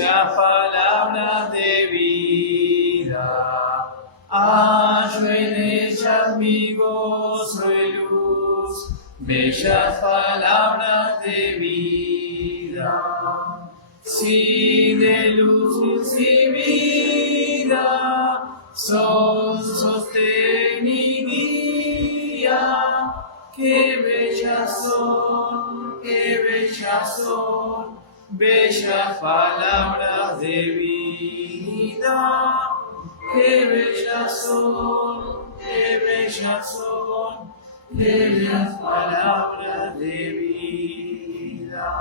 bellas palabras de vida, hallo en ellas mi gozo y luz, bellas palabras de vida. Si de luz y vida son sostén y guía, qué bellas son, bellas palabras de vida. Qué bellas son, bellas palabras de vida.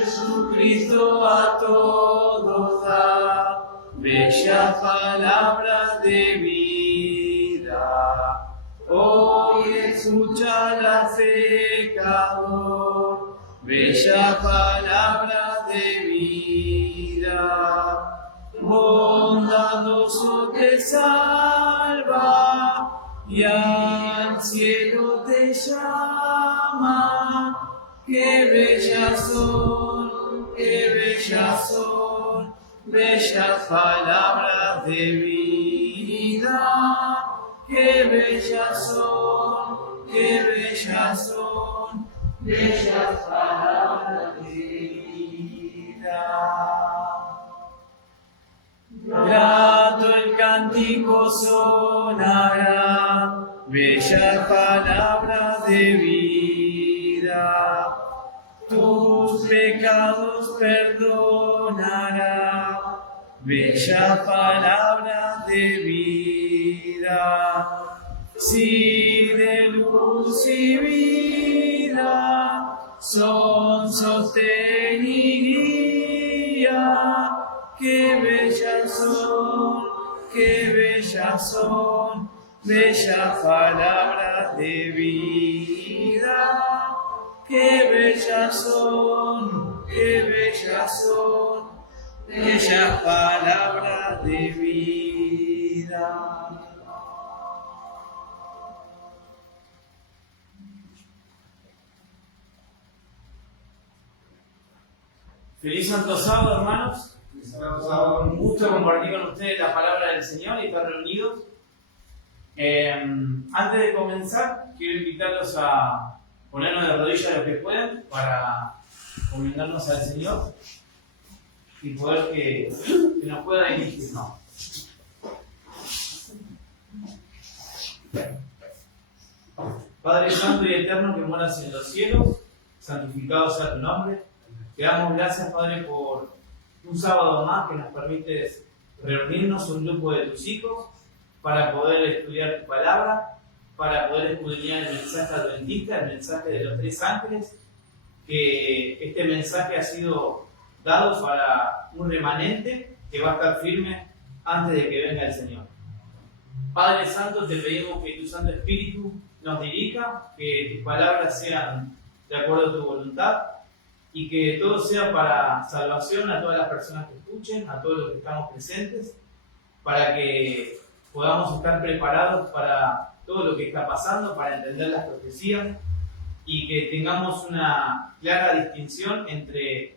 Jesucristo a todos da bellas palabras de vida. Hoy escucha la pecador, bellas palabras de vida. Bondadoso te salva y al cielo te llama. Qué bellas son, bellas palabras de vida. Qué bellas son, bellas palabras de vida. Grato el cántico sonará, bellas palabras de vida. Tus pecados perdonará, bellas palabras de vida. Si de luz y vida son sostén y guía, qué bellas son, bellas palabras de vida. Qué bellas son, bellas palabras de vida. Feliz Santo Sábado, hermanos. Un gusto compartir con ustedes la palabra del Señor y estar reunidos. Antes de comenzar, quiero invitarlos a ponernos de rodillas lo que puedan para encomendarnos al Señor y poder que nos pueda dirigir. Padre Santo y Eterno que moras en los cielos, santificado sea tu nombre. Te damos gracias, Padre, por un sábado más que nos permites reunirnos un grupo de tus hijos para poder estudiar tu palabra, para poder escudriñar el mensaje adventista, el mensaje de los tres ángeles, que este mensaje ha sido dado para un remanente que va a estar firme antes de que venga el Señor. Padre Santo, te pedimos que tu Santo Espíritu nos dirija, que tus palabras sean de acuerdo a tu voluntad y que todo sea para salvación a todas las personas que escuchen, a todos los que estamos presentes, para que podamos estar preparados para todo lo que está pasando, para entender las profecías y que tengamos una clara distinción entre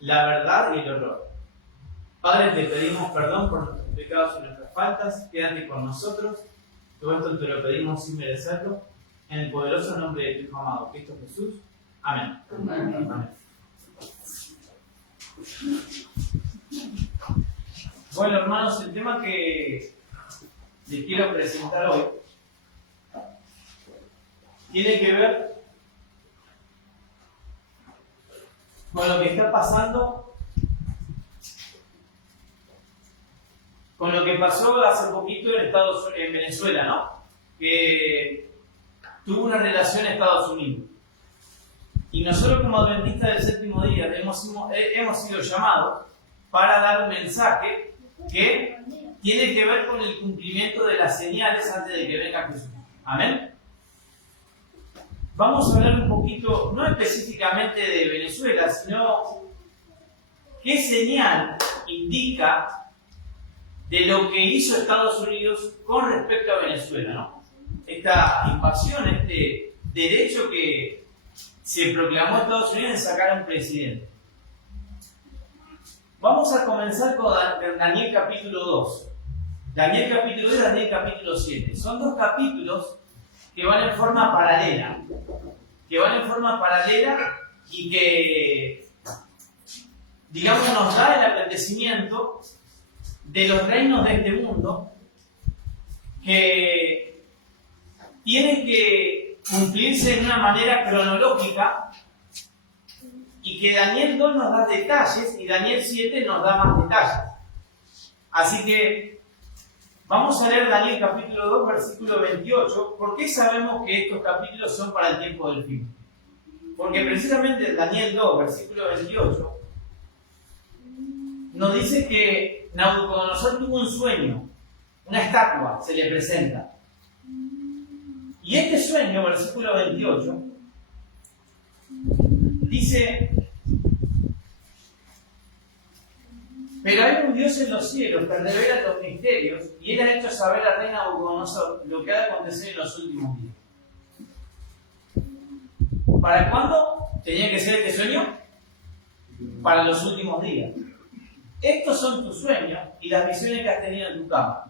la verdad y el error. Padre, te pedimos perdón por nuestros pecados y nuestras faltas, quédate con nosotros. Todo esto te lo pedimos sin merecerlo, en el poderoso nombre de tu Hijo amado, Cristo Jesús. Amén. Amén. Amén. Bueno, hermanos, el tema que les quiero presentar hoy tiene que ver con lo que está pasando, con lo que pasó hace poquito en Venezuela, ¿no? Que tuvo una relación a Estados Unidos. Y nosotros como adventistas del séptimo día hemos sido llamados para dar un mensaje que tiene que ver con el cumplimiento de las señales antes de que venga Jesús. Amén. Vamos a hablar un poquito, no específicamente de Venezuela, sino qué señal indica de lo que hizo Estados Unidos con respecto a Venezuela, ¿no? Esta invasión, este derecho que se proclamó Estados Unidos en sacar a un presidente. Vamos a comenzar con Daniel capítulo 2. Daniel capítulo 2 y Daniel capítulo 7. Son dos capítulos que van en forma paralela. Y que, digamos, nos da el acontecimiento de los reinos de este mundo que tienen que cumplirse de una manera cronológica y que Daniel 2 nos da detalles y Daniel 7 nos da más detalles. Así que vamos a leer Daniel capítulo 2, versículo 28. ¿Por qué sabemos que estos capítulos son para el tiempo del fin? Porque precisamente Daniel 2, versículo 28, nos dice que Nabucodonosor tuvo un sueño, una estatua se le presenta. Y este sueño, versículo 28, dice: pero hay un Dios en los cielos que revela los misterios, y él ha hecho saber al rey Nabucodonosor lo que ha de acontecer en los últimos días. ¿Para cuándo tenía que ser este sueño? Para los últimos días. Estos son tus sueños y las visiones que has tenido en tu cama.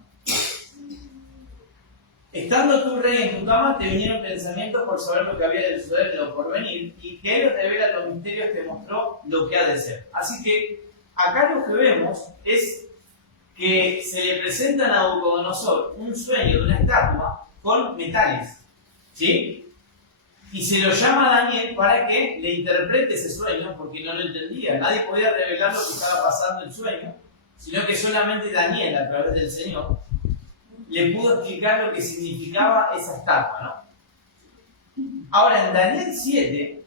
Estando tú, rey, en tu cama, te vinieron pensamientos por saber lo que había de suceder de lo por venir, y que él revela los misterios te mostró lo que ha de ser. Así que acá lo que vemos es que se le presenta a Nabucodonosor un sueño de una estatua con metales, ¿sí? Y se lo llama a Daniel para que le interprete ese sueño, porque no lo entendía. Nadie podía revelar lo que estaba pasando en el sueño, sino que solamente Daniel, a través del Señor, le pudo explicar lo que significaba esa estatua, ¿no? Ahora, en Daniel 7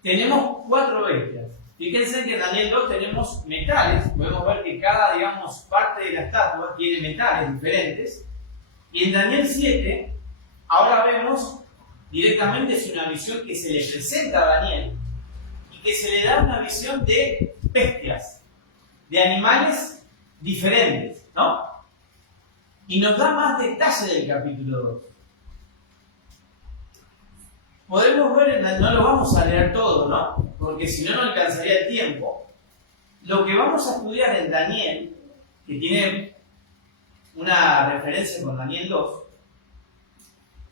tenemos 4 bestias. Fíjense que en Daniel 2 tenemos metales. Podemos ver que cada, digamos, parte de la estatua tiene metales diferentes. Y en Daniel 7, ahora vemos directamente, es una visión que se le presenta a Daniel y que se le da una visión de bestias, de animales diferentes, ¿no? Y nos da más detalle del capítulo 2. Podemos ver, no lo vamos a leer todo, ¿no? Porque si no, no alcanzaría el tiempo. Lo que vamos a estudiar en Daniel, que tiene una referencia con Daniel 2,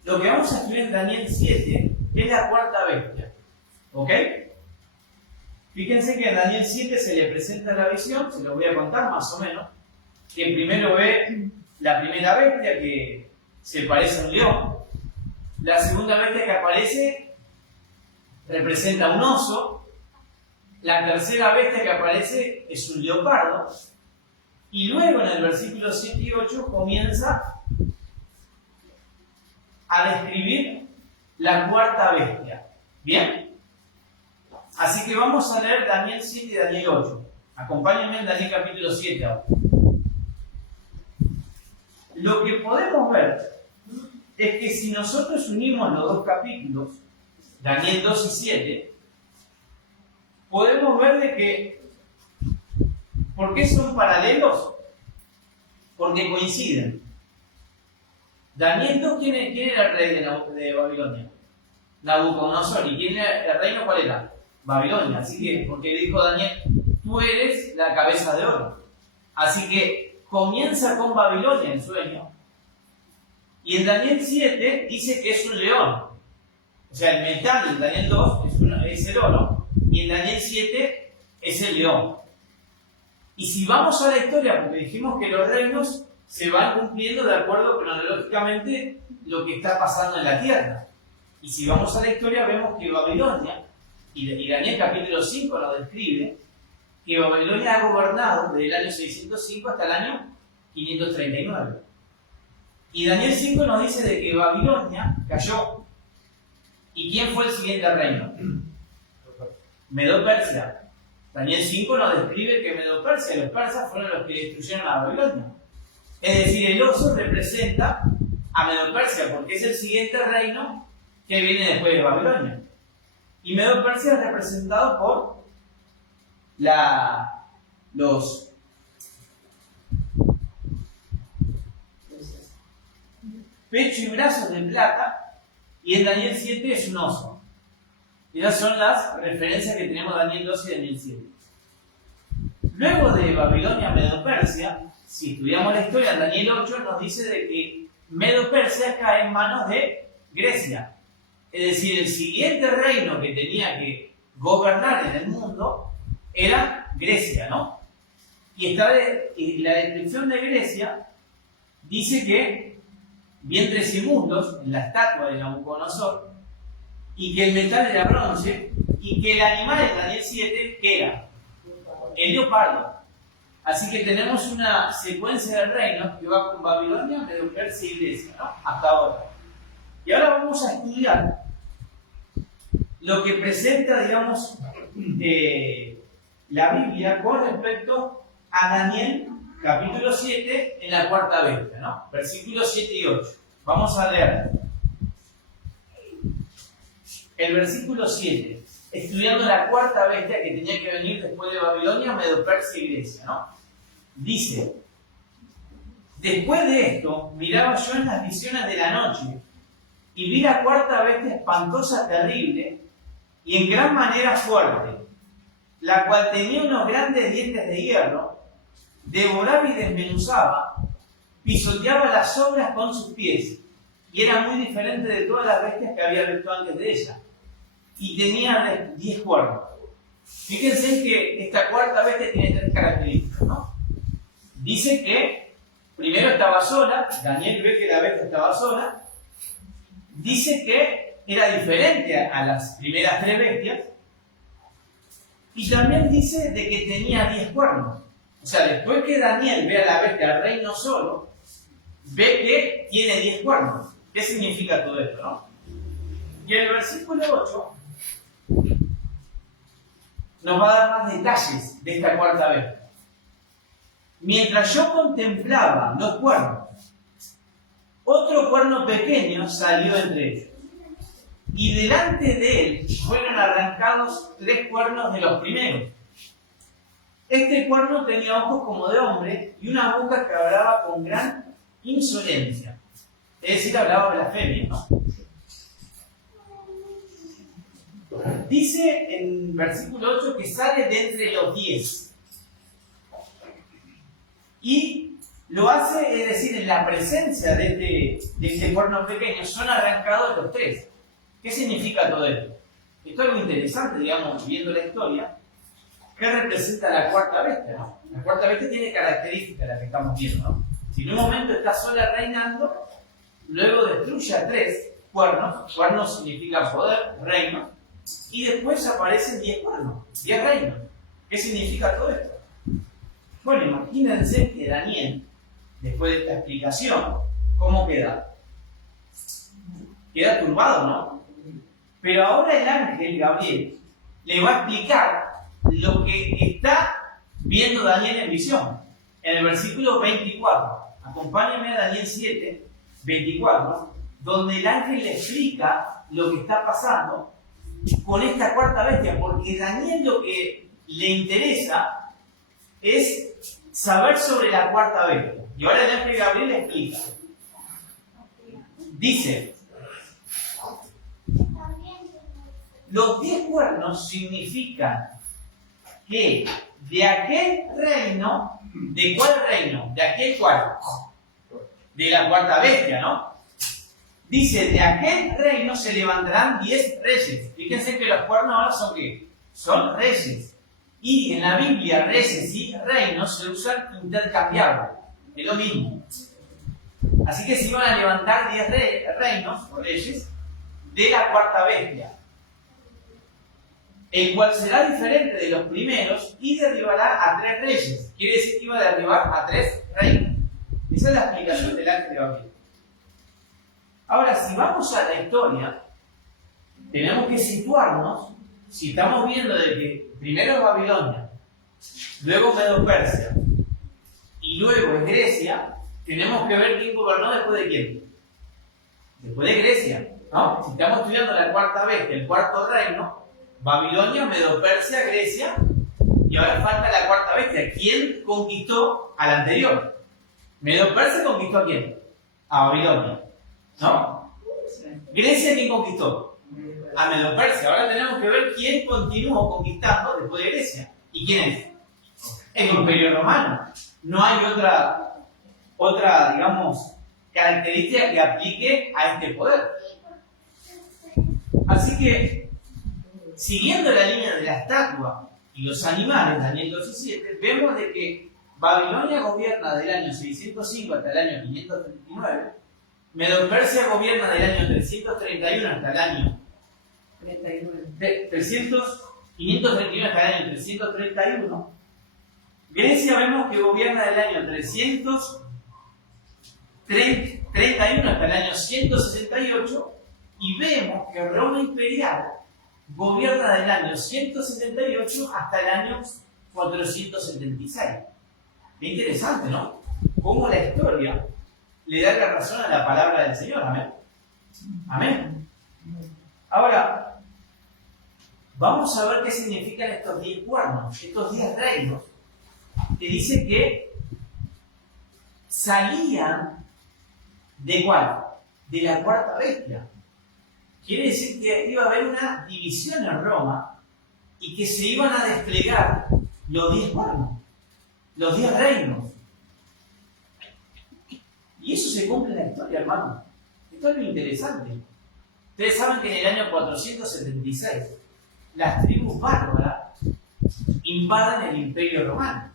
lo que vamos a estudiar en Daniel 7 es la cuarta bestia. ¿Ok? Fíjense que en Daniel 7 se le presenta la visión, se lo voy a contar más o menos, que primero ve la primera bestia que se parece a un león, la segunda bestia que aparece representa un oso, la tercera bestia que aparece es un leopardo, y luego en el versículo 7 y 8 comienza a describir la cuarta bestia. ¿Bien? Así que vamos a leer Daniel 7 y Daniel 8. Acompáñenme en Daniel capítulo 7 ahora. Lo que podemos ver es que si nosotros unimos los dos capítulos, Daniel 2 y 7, podemos ver de que, ¿por qué son paralelos? Porque coinciden. Daniel 2, ¿quién era el rey de Babilonia? Nabucodonosor. ¿Y quién era el reino? ¿Cuál era? Babilonia. Así que, porque dijo Daniel, tú eres la cabeza de oro. Así que comienza con Babilonia el sueño. Y en Daniel 7 dice que es un león. O sea, el metal en Daniel 2 es el oro. Y en Daniel 7 es el león. Y si vamos a la historia, porque dijimos que los reinos se van cumpliendo de acuerdo cronológicamente lo que está pasando en la tierra. Y si vamos a la historia, vemos que Babilonia, y Daniel capítulo 5 nos describe, que Babilonia ha gobernado desde el año 605 hasta el año 539. Y Daniel 5 nos dice de que Babilonia cayó. ¿Y quién fue el siguiente reino? Medo-Persia. Daniel 5 nos describe que Medo-Persia, los persas fueron los que destruyeron a Babilonia. Es decir, el oso representa a Medo-Persia porque es el siguiente reino que viene después de Babilonia. Y Medo-Persia es representado por los pechos y brazos de plata, y en Daniel 7 es un oso. Y esas son las referencias que tenemos de Daniel 2 y Daniel 7. Luego de Babilonia, Medo-Persia, si estudiamos la historia, en Daniel 8 nos dice de que Medo-Persia cae en manos de Grecia. Es decir, el siguiente reino que tenía que gobernar en el mundo era Grecia, ¿no? Y la descripción de Grecia dice que vientres inmundos en la estatua de Nabucodonosor, y que el metal era bronce, y que el animal en Daniel 7, ¿qué era? El leopardo. Así que tenemos una secuencia de reinos que va con Babilonia, Medo-Persia y Grecia, ¿no? Hasta ahora. Y ahora vamos a estudiar lo que presenta, digamos, la Biblia con respecto a Daniel, capítulo 7, en la cuarta bestia, ¿no? Versículos 7 y 8. Vamos a leer el versículo 7, estudiando la cuarta bestia que tenía que venir después de Babilonia, Medo-Persia y Grecia, ¿no? Dice: después de esto, miraba yo en las visiones de la noche, y vi la cuarta bestia espantosa, terrible, y en gran manera fuerte, la cual tenía unos grandes dientes de hierro, devoraba y desmenuzaba, pisoteaba las obras con sus pies, y era muy diferente de todas las bestias que había visto antes de ella, y tenía 10 cuernos. Fíjense que esta cuarta bestia tiene 3 características, ¿no? Dice que primero estaba sola, Daniel ve que la bestia estaba sola, dice que era diferente a las primeras 3 bestias, y también dice de que tenía 10 cuernos. O sea, después que Daniel ve a la bestia, al reino solo, ve que tiene 10 cuernos. ¿Qué significa todo esto, no? Y el versículo 8 nos va a dar más detalles de esta cuarta bestia. Mientras yo contemplaba los cuernos, otro cuerno pequeño salió entre ellos, y delante de él fueron arrancados 3 cuernos de los primeros. Este cuerno tenía ojos como de hombre y una boca que hablaba con gran insolencia. Es decir, hablaba blasfemia, ¿no? Dice en versículo 8 que sale de entre los 10. Y lo hace, es decir, en la presencia de este cuerno pequeño, son arrancados los 3. ¿Qué significa todo esto? Esto es algo interesante, digamos, viendo la historia. ¿Qué representa la cuarta bestia, no? La cuarta bestia tiene características, las que estamos viendo, ¿no? Si en un momento está sola reinando, luego destruye a 3 cuernos. Cuernos significa poder, reino, y después aparecen 10 cuernos, 10 reinos. ¿Qué significa todo esto? Bueno, imagínense que Daniel, después de esta explicación, ¿cómo queda? Queda turbado, ¿no? Pero ahora el ángel Gabriel le va a explicar lo que está viendo Daniel en visión. En el versículo 24, acompáñenme a Daniel 7, 24, donde el ángel le explica lo que está pasando con esta cuarta bestia, porque Daniel lo que le interesa es saber sobre la cuarta bestia. Y ahora el ángel Gabriel le explica. Dice: los 10 cuernos significan que de aquel reino, ¿de cuál reino? De aquel cual, de la cuarta bestia, ¿no? Dice, de aquel reino se levantarán 10 reyes. Fíjense que los cuernos ahora son ¿qué? Son reyes. Y en la Biblia, reyes y reinos se usan intercambiables. Es lo mismo. Así que se iban a levantar 10 reinos o reyes de la cuarta bestia, el cual será diferente de los primeros y derribará a 3 reyes. Quiere decir que iba a derribar a 3 reinos. Esa es la explicación del ángel de Gabriel. Ahora, si vamos a la historia, tenemos que situarnos, si estamos viendo de que primero es Babilonia, luego Medo-Persia y luego es Grecia, tenemos que ver quién gobernó después de quién. Después de Grecia, ¿no? Si estamos estudiando la cuarta bestia, el cuarto reino, Babilonia, Medo-Persia, Grecia, y ahora falta la cuarta bestia. ¿Quién conquistó al anterior? Medo-Persia conquistó a quién? A Babilonia, ¿no? Grecia, ¿quién conquistó? A Medo-Persia. Ahora tenemos que ver quién continuó conquistando después de Grecia. ¿Y quién es? el Imperio Romano. No hay otra, digamos, característica que aplique a este poder. Así que, siguiendo la línea de la estatua y los animales, Daniel 12:7, vemos de que Babilonia gobierna del año 605 hasta el año 539, Medo-Persia gobierna del año 331 hasta el año 531 hasta el año 331. Grecia vemos que gobierna del año 331 hasta el año 168, y vemos que Roma imperial gobierna del año 178 hasta el año 476. Qué interesante, ¿no? Cómo la historia le da la razón a la palabra del Señor. Amén. Amén. Ahora, vamos a ver qué significan estos 10 cuernos, estos 10 reinos, que dice que salían ¿de cuál? De la cuarta bestia. Quiere decir que iba a haber una división en Roma y que se iban a desplegar los 10 cuernos, los 10 reinos. Y eso se cumple en la historia, hermano. Esto es lo interesante. Ustedes saben que en el año 476 las tribus bárbaras invaden el Imperio Romano.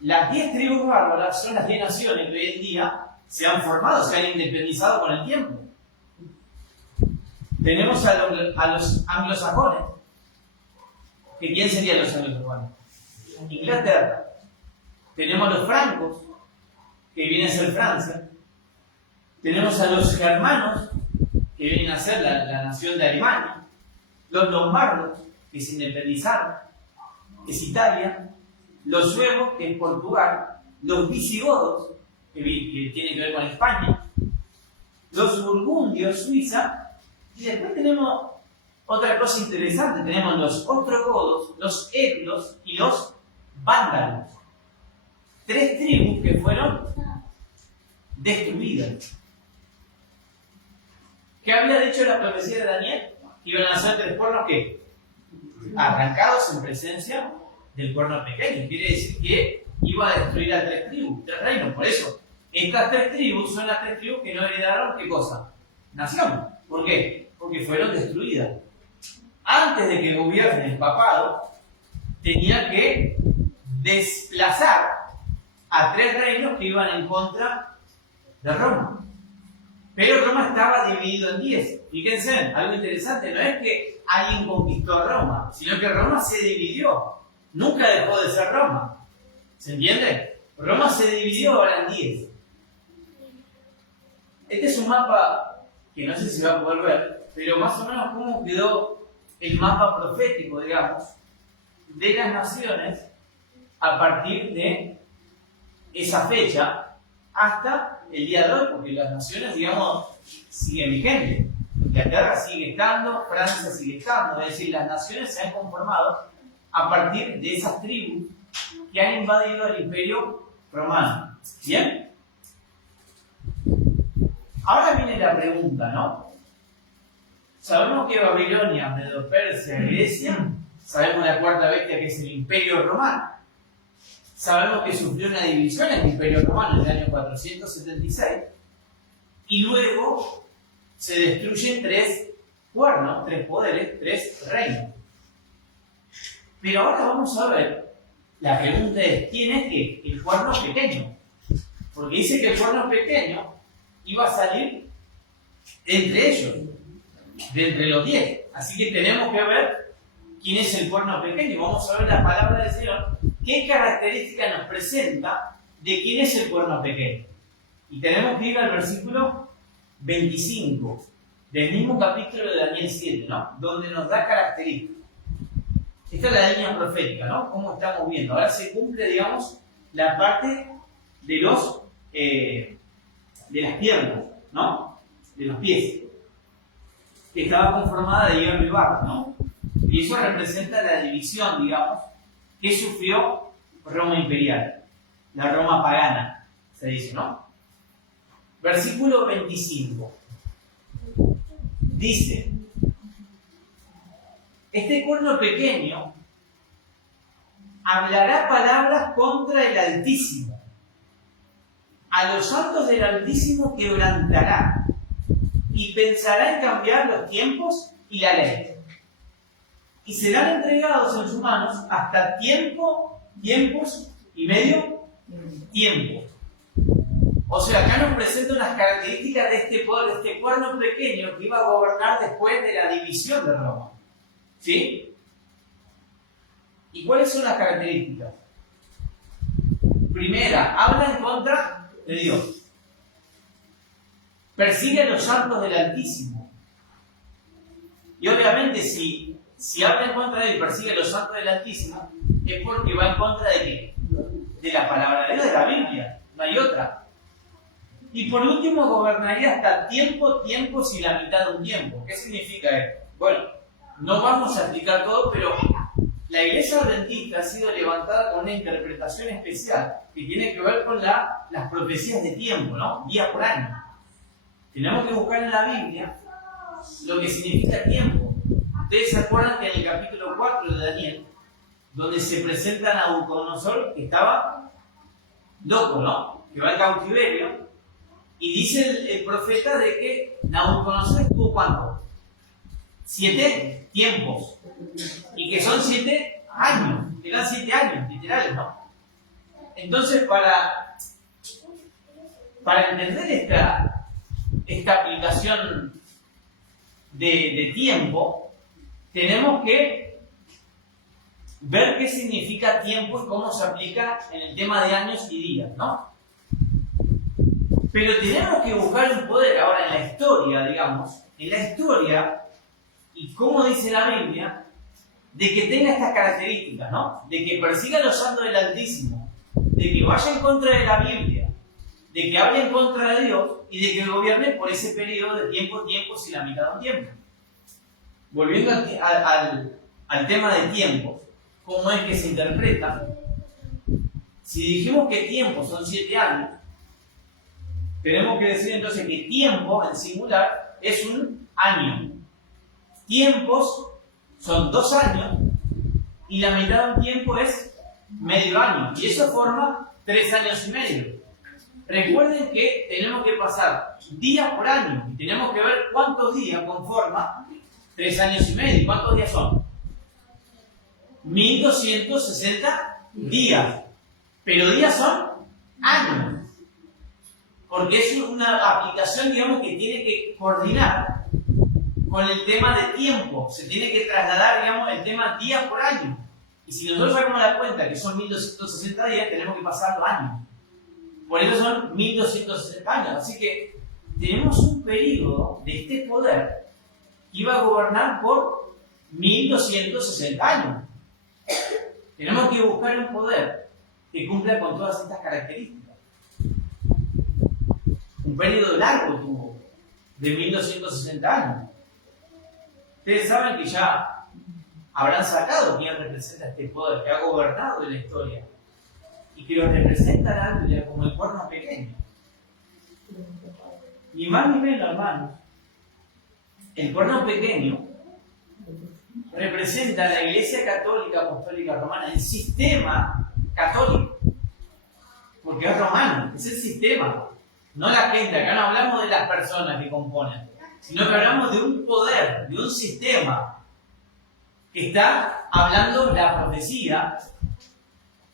Las 10 tribus bárbaras son las 10 naciones que hoy en día se han formado, se han independizado con el tiempo. Tenemos a los anglosajones. ¿Quién serían los anglosajones? Inglaterra. Tenemos a los francos, que vienen a ser Francia. Tenemos a los germanos, que vienen a ser la nación de Alemania. Los lombardos, que se independizaron, que es Italia. Los suevos, que es Portugal. Los visigodos, que tienen que ver con España. Los burgundios, Suiza. Y después tenemos otra cosa interesante. Tenemos los ostrogodos, los etlos y los vándalos. 3 tribus que fueron destruidas. ¿Qué había dicho la profecía de Daniel? Que iban a ser 3 cuernos que arrancados en presencia del cuerno pequeño. Quiere decir que iba a destruir a 3 tribus, 3 reinos. Por eso, estas 3 tribus son las 3 tribus que no heredaron, ¿qué cosa? Nación. ¿Por qué? Porque fueron destruidas. Antes de que gobierne el papado, tenía que desplazar a 3 reinos que iban en contra de Roma. Pero Roma estaba dividido en 10. Fíjense, algo interesante, no es que alguien conquistó a Roma, sino que Roma se dividió. Nunca dejó de ser Roma. ¿Se entiende? Roma se dividió ahora en 10. Este es un mapa que no sé si va a poder ver, pero más o menos cómo quedó el mapa profético, digamos, de las naciones a partir de esa fecha hasta el día de hoy, porque las naciones, digamos, siguen vigentes. Inglaterra sigue estando, Francia sigue estando, es decir, las naciones se han conformado a partir de esas tribus que han invadido el Imperio Romano. ¿Bien? Ahora viene la pregunta, ¿no? Sabemos que Babilonia, Medo-Persia, Grecia, sabemos la cuarta bestia que es el Imperio Romano. Sabemos que sufrió una división el Imperio Romano en el año 476 y luego se destruyen 3 cuernos, 3 poderes, 3 reinos. Pero ahora vamos a ver, la pregunta es, ¿quién es qué? El cuerno pequeño. Porque dice que el cuerno pequeño iba a salir entre ellos, de entre los 10. Así que tenemos que ver quién es el cuerno pequeño. Vamos a ver la palabra del Señor. ¿Qué característica nos presenta de quién es el cuerno pequeño? Y tenemos que ir al versículo 25 del mismo capítulo de Daniel 7, ¿no? Donde nos da características. Esta es la línea profética, ¿no? Cómo estamos viendo. Ahora se cumple, digamos, la parte de las piernas, ¿no? De los pies, que estaba conformada de hierro y barro, ¿no? Y eso representa la división, digamos, que sufrió Roma imperial, la Roma pagana, se dice, ¿no? Versículo 25. Dice, este cuerno pequeño hablará palabras contra el Altísimo. A los santos del Altísimo quebrantará y pensará en cambiar los tiempos y la ley. Y serán entregados en sus manos hasta tiempos y medio tiempo. O sea, acá nos presenta unas características de este poder, de este cuerno pequeño que iba a gobernar después de la división de Roma. ¿Sí? ¿Y cuáles son las características? Primera, habla en contra de Dios. Persigue a los santos del Altísimo. Y obviamente si habla en contra de Dios y persigue a los santos del Altísimo, es porque va en contra de ¿qué? De la palabra de Dios, de la Biblia. No hay otra. Y por último, gobernaría hasta tiempos y la mitad de un tiempo. ¿Qué significa esto? Bueno, no vamos a explicar todo, pero la Iglesia Adventista ha sido levantada con una interpretación especial que tiene que ver con las profecías de tiempo, ¿no? Día por año. Tenemos que buscar en la Biblia lo que significa tiempo. Ustedes se acuerdan que en el capítulo 4 de Daniel, donde se presenta a Nabucodonosor, que estaba loco, ¿no? Que va en cautiverio. Y dice el profeta de que Nabucodonosor estuvo ¿cuánto? 7 tiempos. Y que son 7 años. Eran 7 años, literales, ¿no? Entonces, para entender esta aplicación de tiempo, tenemos que ver qué significa tiempo y cómo se aplica en el tema de años y días, ¿no? Pero tenemos que buscar un poder ahora en la historia, digamos, en la historia, y como dice la Biblia, de que tenga estas características, ¿no? De que persiga a los santos del Altísimo, de que vaya en contra de la Biblia, de que hable en contra de Dios y de que gobierne por ese periodo de tiempos y la mitad de un tiempo. Volviendo al tema de tiempos, ¿cómo es que se interpreta? Si dijimos que tiempos son 7 años, tenemos que decir entonces que tiempo en singular es un año. Tiempos son 2 años y la mitad de un tiempo es medio año. Y eso forma 3 años y medio. Recuerden que tenemos que pasar día por año y tenemos que ver cuántos días conforma 3 años y medio. ¿Cuántos días son? 1260 días. Pero días son años. Porque es una aplicación, digamos, que tiene que coordinar con el tema de tiempo. Se tiene que trasladar, digamos, el tema día por año. Y si nosotros sacamos la cuenta que son 1260 días, tenemos que pasarlo años. Por eso son 1260 años. Así que tenemos un periodo de este poder que iba a gobernar por 1260 años. Tenemos que buscar un poder que cumpla con todas estas características. Un periodo largo tuvo, de 1260 años. Ustedes saben que ya habrán sacado quién representa este poder, que ha gobernado en la historia, y que lo representa la Biblia como el cuerno pequeño. Ni más ni menos, hermanos, el cuerno pequeño representa a la Iglesia Católica Apostólica Romana, el sistema católico, porque es romano, es el sistema. No la gente, acá no hablamos de las personas que componen, sino que hablamos de un poder, de un sistema que está hablando la profecía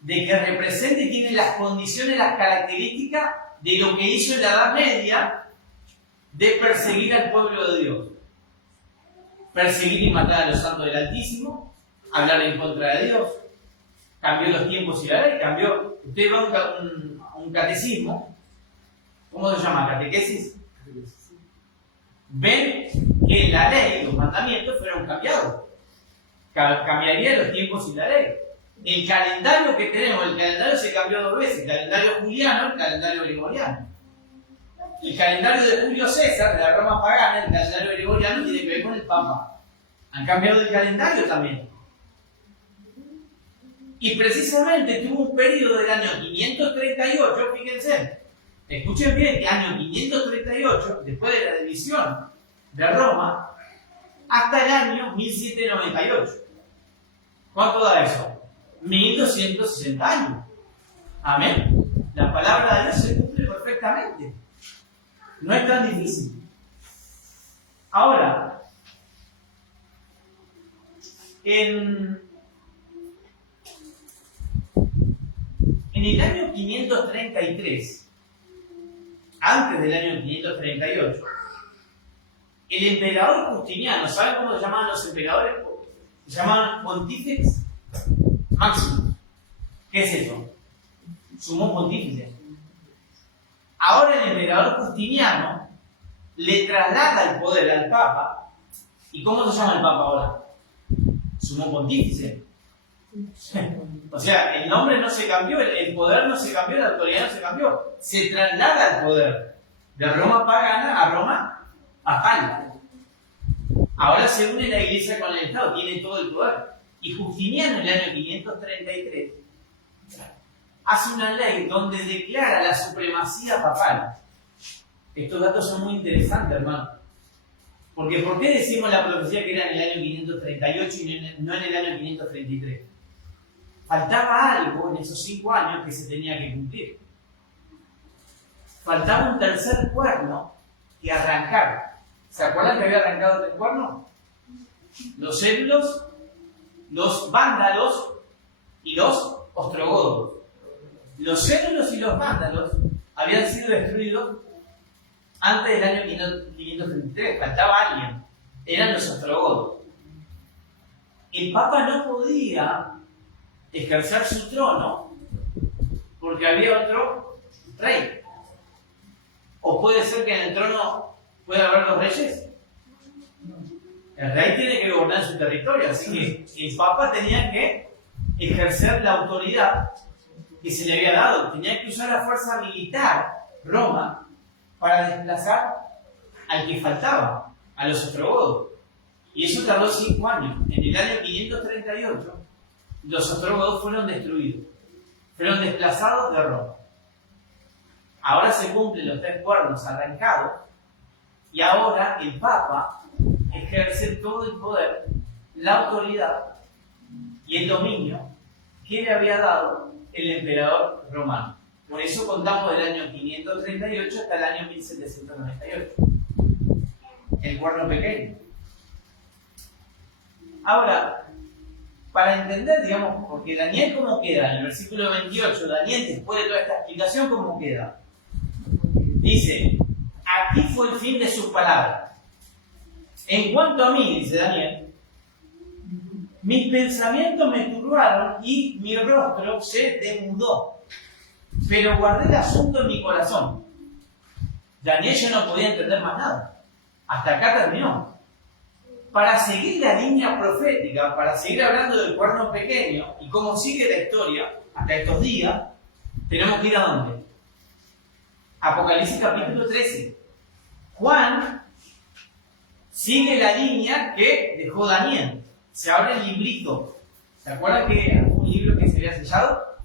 de que representa y tiene las condiciones, las características de lo que hizo en la Edad Media de perseguir al pueblo de Dios. Perseguir y matar a los santos del Altísimo, hablar en contra de Dios, cambió los tiempos y la ley, cambió. Usted va a un catecismo. ¿Cómo se llama? ¿Catequesis? Ven que la ley, los mandamientos fueron cambiados. Cambiaría los tiempos y la ley. El calendario que tenemos, el calendario se cambió 2 veces. El calendario juliano, el calendario gregoriano. El calendario de Julio César, de la Roma pagana, el calendario gregoriano, tiene que ver con el Papa. Han cambiado el calendario también. Y precisamente tuvo un periodo del año 538, fíjense. Escuchen bien, que año 538, después de la división de Roma, hasta el año 1798. ¿Cuánto da eso? 1260 años. Amén. La palabra de Dios se cumple perfectamente. No es tan difícil. Ahora, en el año 533, antes del año 538, el emperador Justiniano, ¿saben cómo se llamaban los emperadores? Se llamaban Pontífex Maximus. ¿Qué es eso? Sumo pontífice. Ahora el emperador Justiniano le traslada el poder al Papa. ¿Y cómo se llama el Papa ahora? Sumo pontífice. O sea, el nombre no se cambió, el poder no se cambió, la autoridad no se cambió. Se traslada el poder de Roma pagana a Roma papal. Ahora se une la iglesia con el Estado, tiene todo el poder. Y Justiniano en el año 533 hace una ley donde declara la supremacía papal. Estos datos son muy interesantes, hermano. Porque ¿por qué decimos la profecía que era en el año 538 y no en el año 533? Faltaba algo en esos 5 años que se tenía que cumplir. Faltaba un tercer cuerno que arrancar. ¿Se acuerdan que había arrancado el cuerno? Los ébulos, los vándalos y los ostrogodos. Los ébulos y los vándalos habían sido destruidos antes del año 533. Faltaba alguien. Eran los ostrogodos. El Papa no podía ejercer su trono porque había otro rey. O puede ser que en el trono pueda haber 2 reyes. El rey tiene que gobernar su territorio, así que el Papa tenía que ejercer la autoridad que se le había dado. Tenía que usar la fuerza militar, Roma, para desplazar al que faltaba, a los ostrogodos. Y eso tardó 5 años. En el año 538, los ostrogodos fueron destruidos, fueron desplazados de Roma. Ahora se cumplen los 3 cuernos arrancados y ahora el Papa ejerce todo el poder, la autoridad y el dominio que le había dado el emperador romano. Por eso contamos del año 538 hasta el año 1798. El cuerno pequeño. Ahora, para entender, digamos, porque Daniel, ¿cómo queda? En el versículo 28, Daniel, después de toda esta explicación, ¿cómo queda? Dice, aquí fue el fin de sus palabras. En cuanto a mí, dice Daniel, mis pensamientos me turbaron y mi rostro se demudó, pero guardé el asunto en mi corazón. Daniel ya no podía entender más nada. Hasta acá terminó. Para seguir la línea profética, para seguir hablando del cuerno pequeño y cómo sigue la historia hasta estos días, tenemos que ir a ¿dónde? Apocalipsis capítulo 13. Juan sigue la línea que dejó Daniel. Se abre el librito. ¿Se acuerdan que un libro que se había sellado?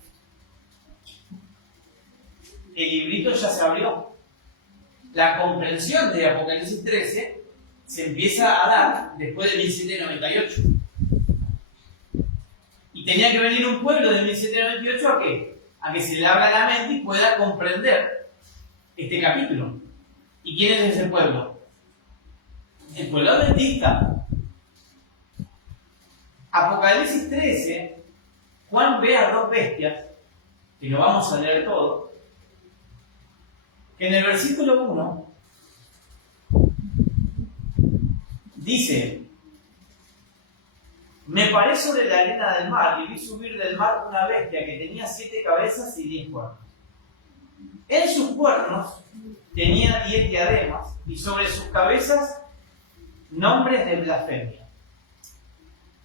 El librito ya se abrió. La comprensión de Apocalipsis 13 se empieza a dar después de 1798. Y tenía que venir un pueblo de 1798 ¿a qué? A que se le abra la mente y pueda comprender este capítulo. ¿Y quién es ese pueblo? El pueblo adventista. Apocalipsis 13, Juan ve a 2 bestias, que lo vamos a leer todo, que en el versículo 1 dice, me paré sobre la arena del mar y vi subir del mar una bestia que tenía 7 cabezas y 10 cuernos. En sus cuernos tenía 10 diademas y sobre sus cabezas nombres de blasfemia.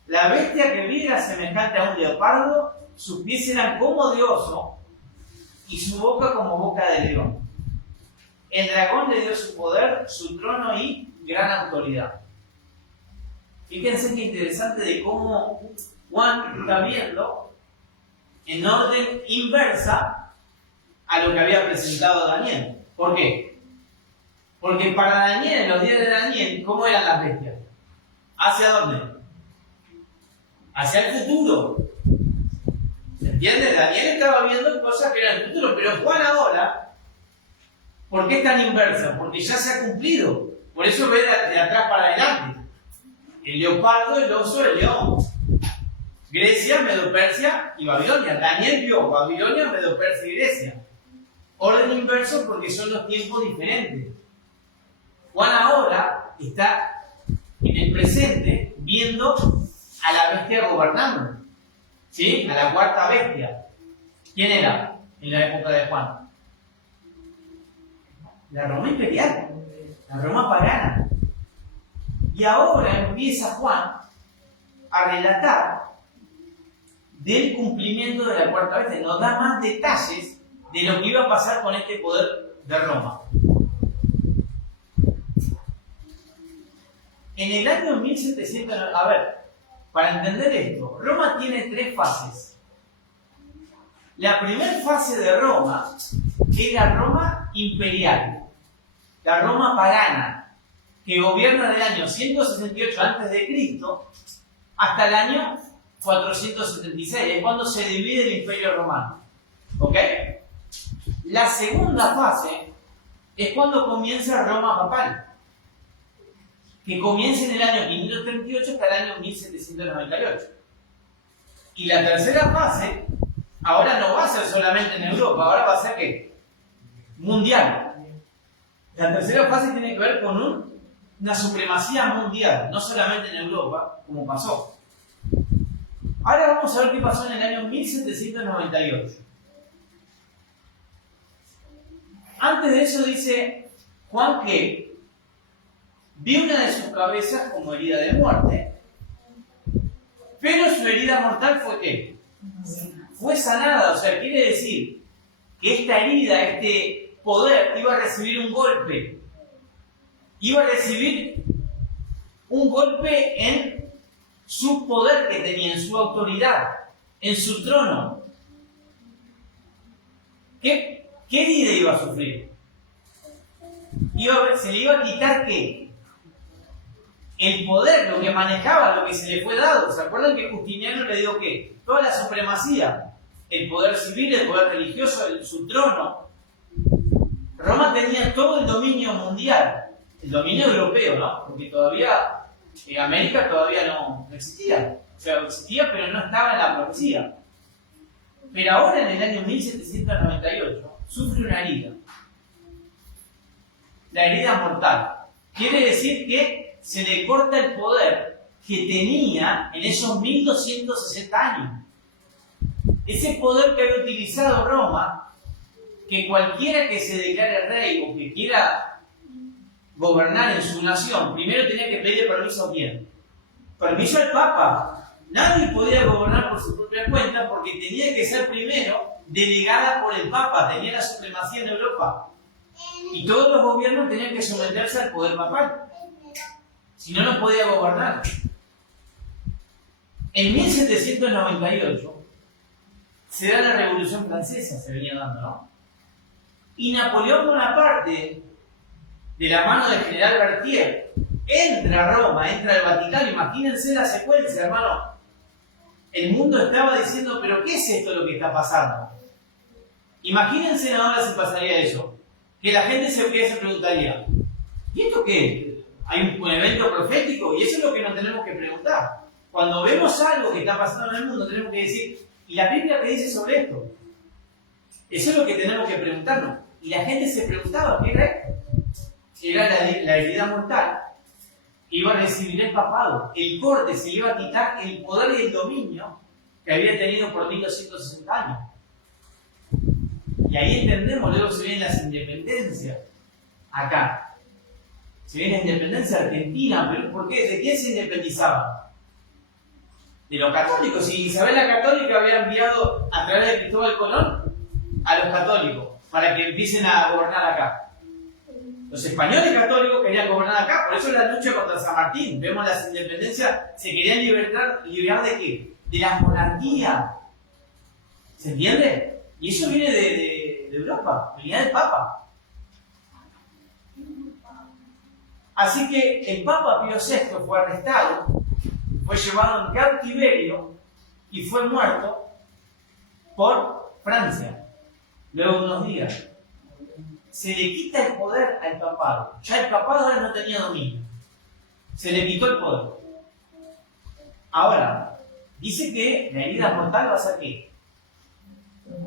La bestia que vi era semejante a un leopardo, sus pies eran como de oso y su boca como boca de león. El dragón le dio su poder, su trono y gran autoridad. Fíjense qué interesante de cómo Juan está viendo en orden inversa a lo que había presentado Daniel. ¿Por qué? Porque para Daniel, en los días de Daniel, ¿cómo eran las bestias? ¿Hacia dónde? Hacia el futuro. ¿Se entiende? Daniel estaba viendo cosas que eran el futuro, pero Juan ahora, ¿por qué es tan inversa? Porque ya se ha cumplido. Por eso ve de atrás para adelante. El leopardo, el oso, el león. Grecia, Medo-Persia y Babilonia. Daniel vio Babilonia, Medo-Persia y Grecia. Orden inverso porque son los tiempos diferentes. Juan ahora está en el presente viendo a la bestia gobernando. ¿Sí? A la cuarta bestia. ¿Quién era en la época de Juan? La Roma imperial. La Roma pagana. Y ahora empieza Juan a relatar del cumplimiento de la cuarta bestia. Nos da más detalles de lo que iba a pasar con este poder de Roma. En el año 1700, a ver, para entender esto, Roma tiene 3 fases. La primera fase de Roma es la Roma imperial, la Roma pagana, que gobierna del año 168 a.C. hasta el año 476, es cuando se divide el Imperio Romano. ¿Ok? La segunda fase es cuando comienza Roma papal, que comienza en el año 538 hasta el año 1798. Y la tercera fase, ahora no va a ser solamente en Europa, ahora va a ser ¿qué? Mundial. La tercera fase tiene que ver con una supremacía mundial, no solamente en Europa, como pasó. Ahora vamos a ver qué pasó en el año 1798. Antes de eso dice Juan que vio una de sus cabezas como herida de muerte, pero su herida mortal fue ¿qué? Fue sanada, o sea, quiere decir que esta herida, este poder, iba a recibir un golpe. Iba a recibir un golpe en su poder que tenía, en su autoridad, en su trono. ¿Qué herida iba a sufrir? Se le iba a quitar ¿qué? El poder, lo que manejaba, lo que se le fue dado. ¿Se acuerdan que Justiniano le dio qué? Toda la supremacía, el poder civil, el poder religioso, su trono. Roma tenía todo el dominio mundial, el dominio europeo, ¿no? Porque todavía, América todavía no existía. O sea, existía, pero no estaba en la profecía. Pero ahora, en el año 1798, sufre una herida. La herida mortal. Quiere decir que se le corta el poder que tenía en esos 1260 años. Ese poder que había utilizado Roma, que cualquiera que se declare rey o que quiera gobernar en su nación, primero tenía que pedir permiso a quién. Permiso al Papa. Nadie podía gobernar por su propia cuenta porque tenía que ser primero delegada por el Papa, tenía la supremacía en Europa. Y todos los gobiernos tenían que someterse al poder papal. Si no, no podía gobernar. En 1798 se da la Revolución Francesa, se venía dando, ¿no? Y Napoleón Bonaparte, de la mano del general Berthier, entra a Roma, entra al Vaticano. Imagínense la secuencia, hermano. El mundo estaba diciendo, ¿pero qué es esto lo que está pasando? Imagínense ahora si pasaría eso. Que la gente se preguntaría, ¿y esto qué? ¿Hay un evento profético? Y eso es lo que nos tenemos que preguntar. Cuando vemos algo que está pasando en el mundo, tenemos que decir, ¿y la Biblia qué dice sobre esto? Eso es lo que tenemos que preguntarnos. Y la gente se preguntaba, ¿qué crees? Era la herida mortal. Iba a recibir el papado. El corte se le iba a quitar el poder y el dominio que había tenido por 1260 años. Y ahí entendemos, luego se vienen las independencias. Acá. Se viene la independencia argentina. ¿Pero por qué? ¿De quién se independizaba? De los católicos. Si Isabel la Católica había enviado a través de Cristóbal Colón a los católicos para que empiecen a gobernar acá. Los españoles católicos querían gobernar acá, por eso la lucha contra San Martín. Vemos las independencias, se querían liberar ¿de qué? De la monarquía. ¿Se entiende? Y eso viene de Europa, venía del Papa. Así que el Papa Pío VI fue arrestado, fue llevado en cautiverio y fue muerto por Francia, luego de unos días. Se le quita el poder al papado. Ya el papado ahora no tenía dominio. Se le quitó el poder. Ahora, dice que la herida mortal va a ser ¿qué?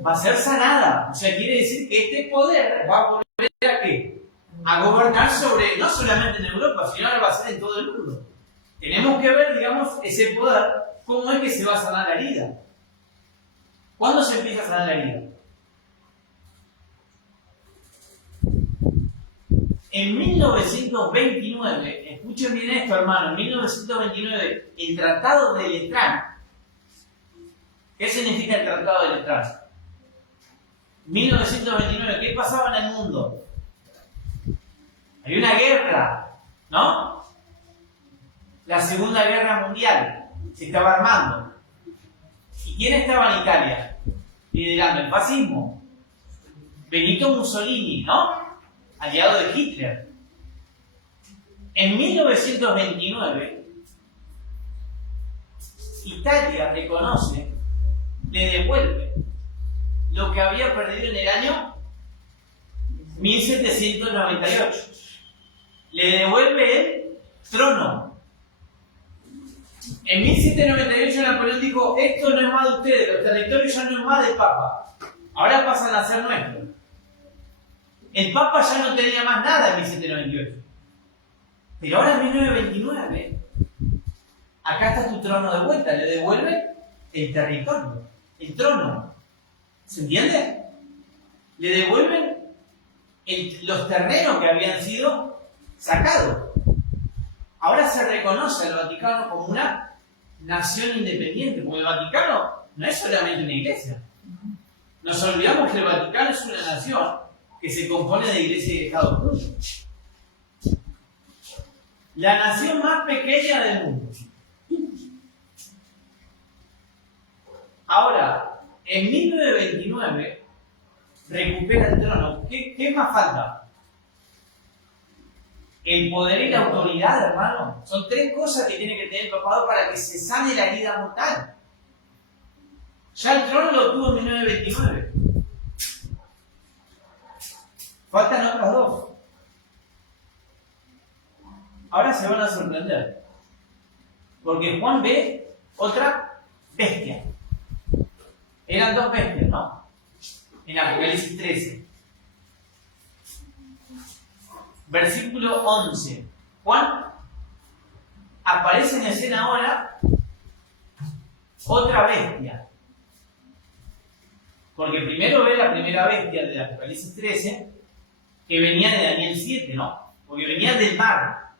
Va a ser sanada. O sea, quiere decir que este poder va a volver a ¿qué? A gobernar sobre, no solamente en Europa, sino ahora va a ser en todo el mundo. Tenemos que ver, digamos, ese poder, cómo es que se va a sanar la herida. ¿Cuándo se empieza a sanar la herida? En 1929, escuchen bien esto, hermano, en 1929, el Tratado de Letrán. ¿Qué significa el Tratado de Letrán? 1929, ¿qué pasaba en el mundo? Había una guerra, ¿no? La Segunda Guerra Mundial se estaba armando. ¿Y quién estaba en Italia? Liderando el fascismo. Benito Mussolini, ¿no? Aliado de Hitler. En 1929, Italia reconoce, le devuelve lo que había perdido en el año 1798. Le devuelve el trono. En 1798 Napoleón dijo, esto no es más de ustedes, los territorios ya no es más del Papa, ahora pasan a ser nuestros. El Papa ya no tenía más nada en 1798. Pero ahora en 1929, acá está tu trono de vuelta, le devuelve el territorio, el trono. ¿Se entiende? Le devuelven los terrenos que habían sido sacados. Ahora se reconoce al Vaticano como una nación independiente, porque el Vaticano no es solamente una iglesia. Nos olvidamos que el Vaticano es una nación que se compone de iglesia y de Estados Unidos. La nación más pequeña del mundo. Ahora, en 1929, recupera el trono. ¿Qué más falta? El poder y la autoridad, hermano. Son tres cosas que tiene que tener el papado para que se sane la herida mortal. Ya el trono lo obtuvo en 1929. Faltan otras dos. Ahora se van a sorprender. Porque Juan ve otra bestia. Eran dos bestias, ¿no? En Apocalipsis 13. Versículo 11. Juan aparece en escena ahora otra bestia. Porque primero ve la primera bestia de Apocalipsis 13, que venía de Daniel 7, ¿no? Porque venía del mar.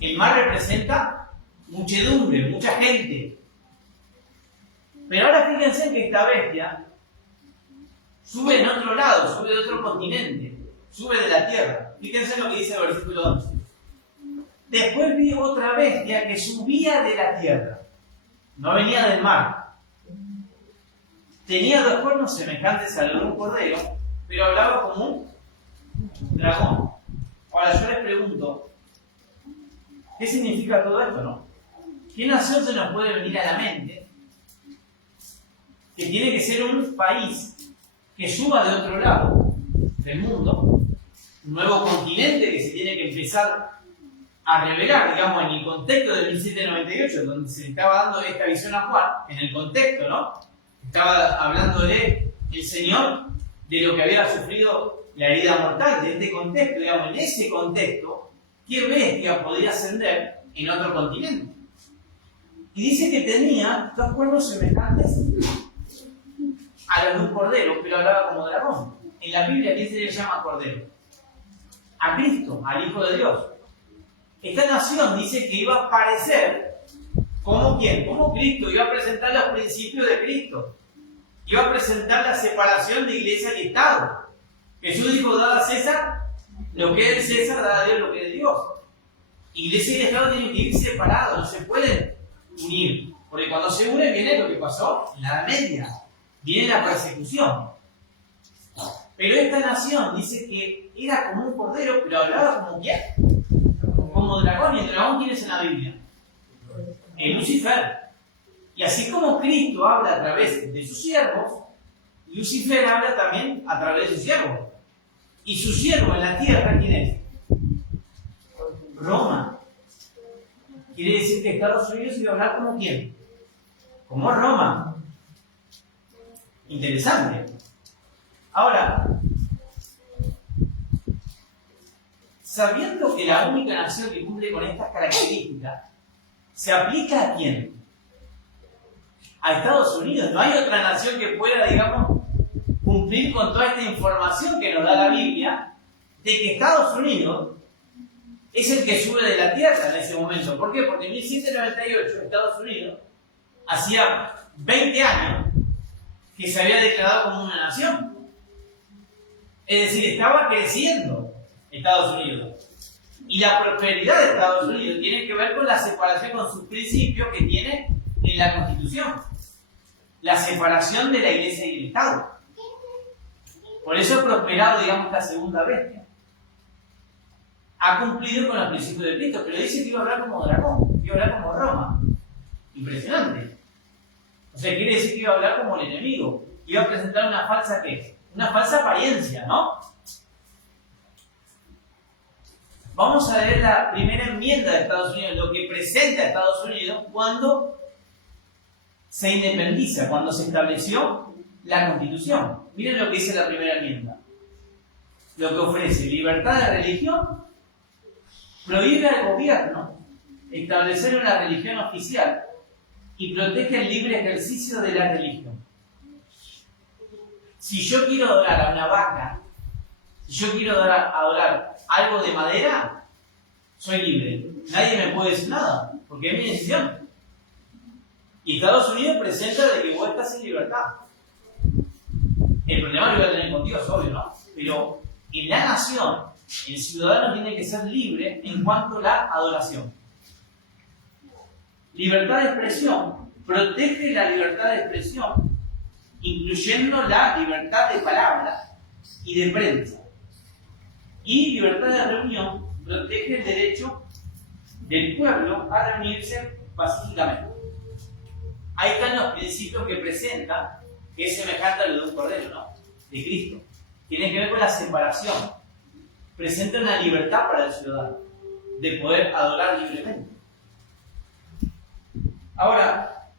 El mar representa muchedumbre, mucha gente. Pero ahora fíjense que esta bestia sube en otro lado, sube de otro continente, sube de la tierra. Fíjense lo que dice el versículo 11. Después vi otra bestia que subía de la tierra, no venía del mar. Tenía dos cuernos semejantes a los de un cordero, pero hablaba como un dragón. Ahora yo les pregunto, ¿qué significa todo esto, no? ¿Qué nación se nos puede venir a la mente que tiene que ser un país que suba de otro lado del mundo, un nuevo continente que se tiene que empezar a revelar, digamos, en el contexto de 1798, donde se estaba dando esta visión a Juan, en el contexto, ¿no? Estaba hablándole el Señor de lo que había sufrido la herida mortal, de este contexto, digamos, en ese contexto, ¿qué bestia podía ascender en otro continente? Y dice que tenía dos cuernos semejantes a los de un cordero, pero hablaba como dragón. En la Biblia, ¿a quién se le llama cordero? A Cristo, al Hijo de Dios. Esta nación dice que iba a parecer como ¿quién? Como Cristo, iba a presentar los principios de Cristo. Iba a presentar la separación de iglesia y Estado. Jesús dijo, dad a César lo que es de César, dad a Dios lo que es de Dios. Iglesia y Estado tienen que ir separados, no se pueden unir. Porque cuando se unen viene lo que pasó en la Edad Media. Viene la persecución. Pero esta nación dice que era como un cordero, pero hablaba como ¿quién? Como dragón. ¿Y el dragón quién es en la Biblia? El Lucifer. Y así como Cristo habla a través de sus siervos, Lucifer habla también a través de sus siervos. Y su siervo en la tierra, ¿quién es? Roma. Quiere decir que Estados Unidos iba a hablar como quién? Como Roma. Interesante. Ahora, sabiendo que la única nación que cumple con estas características, ¿se aplica a quién? A Estados Unidos. No hay otra nación que pueda, digamos, cumplir con toda esta información que nos da la Biblia de que Estados Unidos es el que sube de la tierra en ese momento. ¿Por qué? Porque en 1798 Estados Unidos hacía 20 años que se había declarado como una nación. Es decir, estaba creciendo Estados Unidos. Y la prosperidad de Estados Unidos tiene que ver con la separación, con sus principios que tiene en la Constitución. La separación de la Iglesia y el Estado. Por eso ha prosperado, digamos, esta segunda bestia. Ha cumplido con los principios de Cristo, pero dice que iba a hablar como dragón, que iba a hablar como Roma. Impresionante. O sea, quiere decir que iba a hablar como el enemigo. Iba a presentar una falsa, ¿qué? Una falsa apariencia, ¿no? Vamos a leer la primera enmienda de Estados Unidos, lo que presenta a Estados Unidos cuando se independiza, cuando se estableció la Constitución. Miren lo que dice la primera enmienda. Lo que ofrece libertad de religión, prohíbe al gobierno establecer una religión oficial y protege el libre ejercicio de la religión. Si yo quiero adorar a una vaca, si yo quiero adorar algo de madera, soy libre. Nadie me puede decir nada, porque es mi decisión. Y Estados Unidos presenta de que vos estás en libertad. El problema lo voy a tener con Dios, obvio, ¿no? Pero en la nación, el ciudadano tiene que ser libre en cuanto a la adoración. Libertad de expresión. Protege la libertad de expresión, incluyendo la libertad de palabra y de prensa. Y libertad de reunión. Protege el derecho del pueblo a reunirse pacíficamente. Ahí están los principios que presenta, que es semejante a lo de un cordero, ¿no? De Cristo. Tiene que ver con la separación. Presenta una libertad para el ciudadano de poder adorar libremente. Ahora,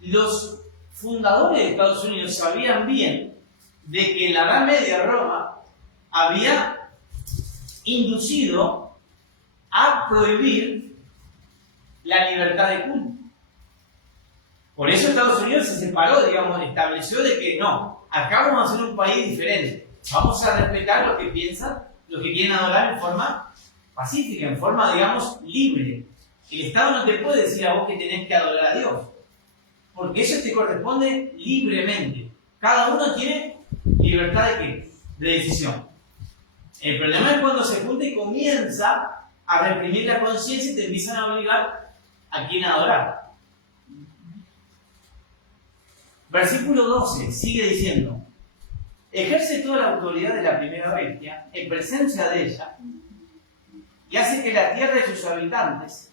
los fundadores de Estados Unidos sabían bien de que en la Edad Media Roma había inducido a prohibir la libertad de culto. Por eso Estados Unidos se separó, digamos, estableció de que no, acá vamos a ser un país diferente. Vamos a respetar lo que piensan, los que quieren adorar en forma pacífica, en forma, digamos, libre. El Estado no te puede decir a vos que tenés que adorar a Dios, porque eso te corresponde libremente. Cada uno tiene libertad de ¿qué? De decisión. El problema es cuando se junta y comienza a reprimir la conciencia y te empiezan a obligar a quién adorar. Versículo 12 sigue diciendo: ejerce toda la autoridad de la primera bestia en presencia de ella y hace que la tierra y sus habitantes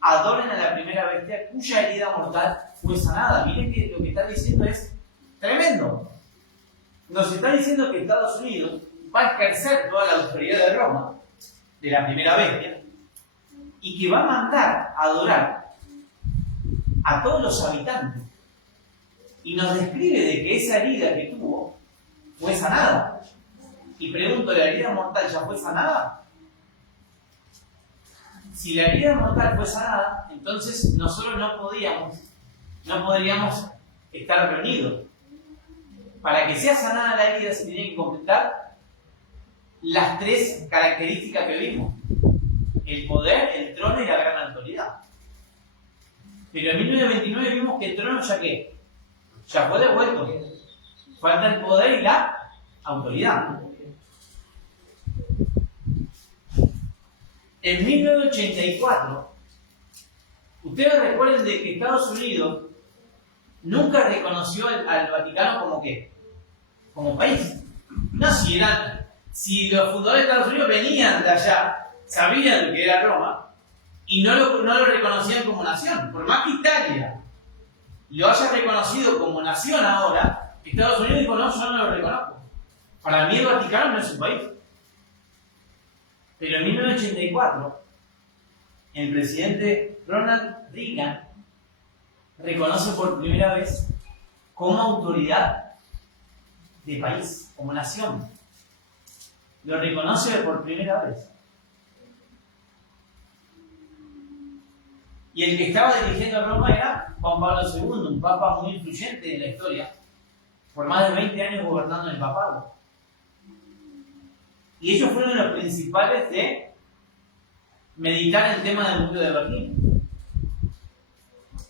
adoren a la primera bestia cuya herida mortal fue sanada. Miren que lo que está diciendo es tremendo. Nos está diciendo que Estados Unidos va a ejercer toda la autoridad de Roma, de la primera bestia, y que va a mandar a adorar a todos los habitantes. Y nos describe de que esa herida que tuvo fue sanada. Y pregunto, ¿la herida mortal ya fue sanada? Si la herida mortal fue sanada, entonces nosotros no podríamos estar reunidos. Para que sea sanada la herida se tienen que completar las tres características que vimos: el poder, el trono y la gran autoridad. Pero en 1929 vimos que el trono ya fue devuelto. Falta el poder y la autoridad. En 1984, ustedes recuerden de que Estados Unidos nunca reconoció al Vaticano como ¿qué? Como país. No, si los fundadores de Estados Unidos venían de allá, sabían que era Roma, y no lo reconocían como nación. Por más que Italia lo haya reconocido como nación ahora, Estados Unidos dijo, no, yo no lo reconozco. Para mí el Vaticano no es un país. Pero en 1984, el presidente Ronald Reagan reconoce por primera vez como autoridad de país, como nación. Lo reconoce por primera vez. Y el que estaba dirigiendo Roma era Juan Pablo II, un papa muy influyente en la historia, por más de 20 años gobernando el papado. Y ellos fueron los principales de meditar el tema del muro de Berlín.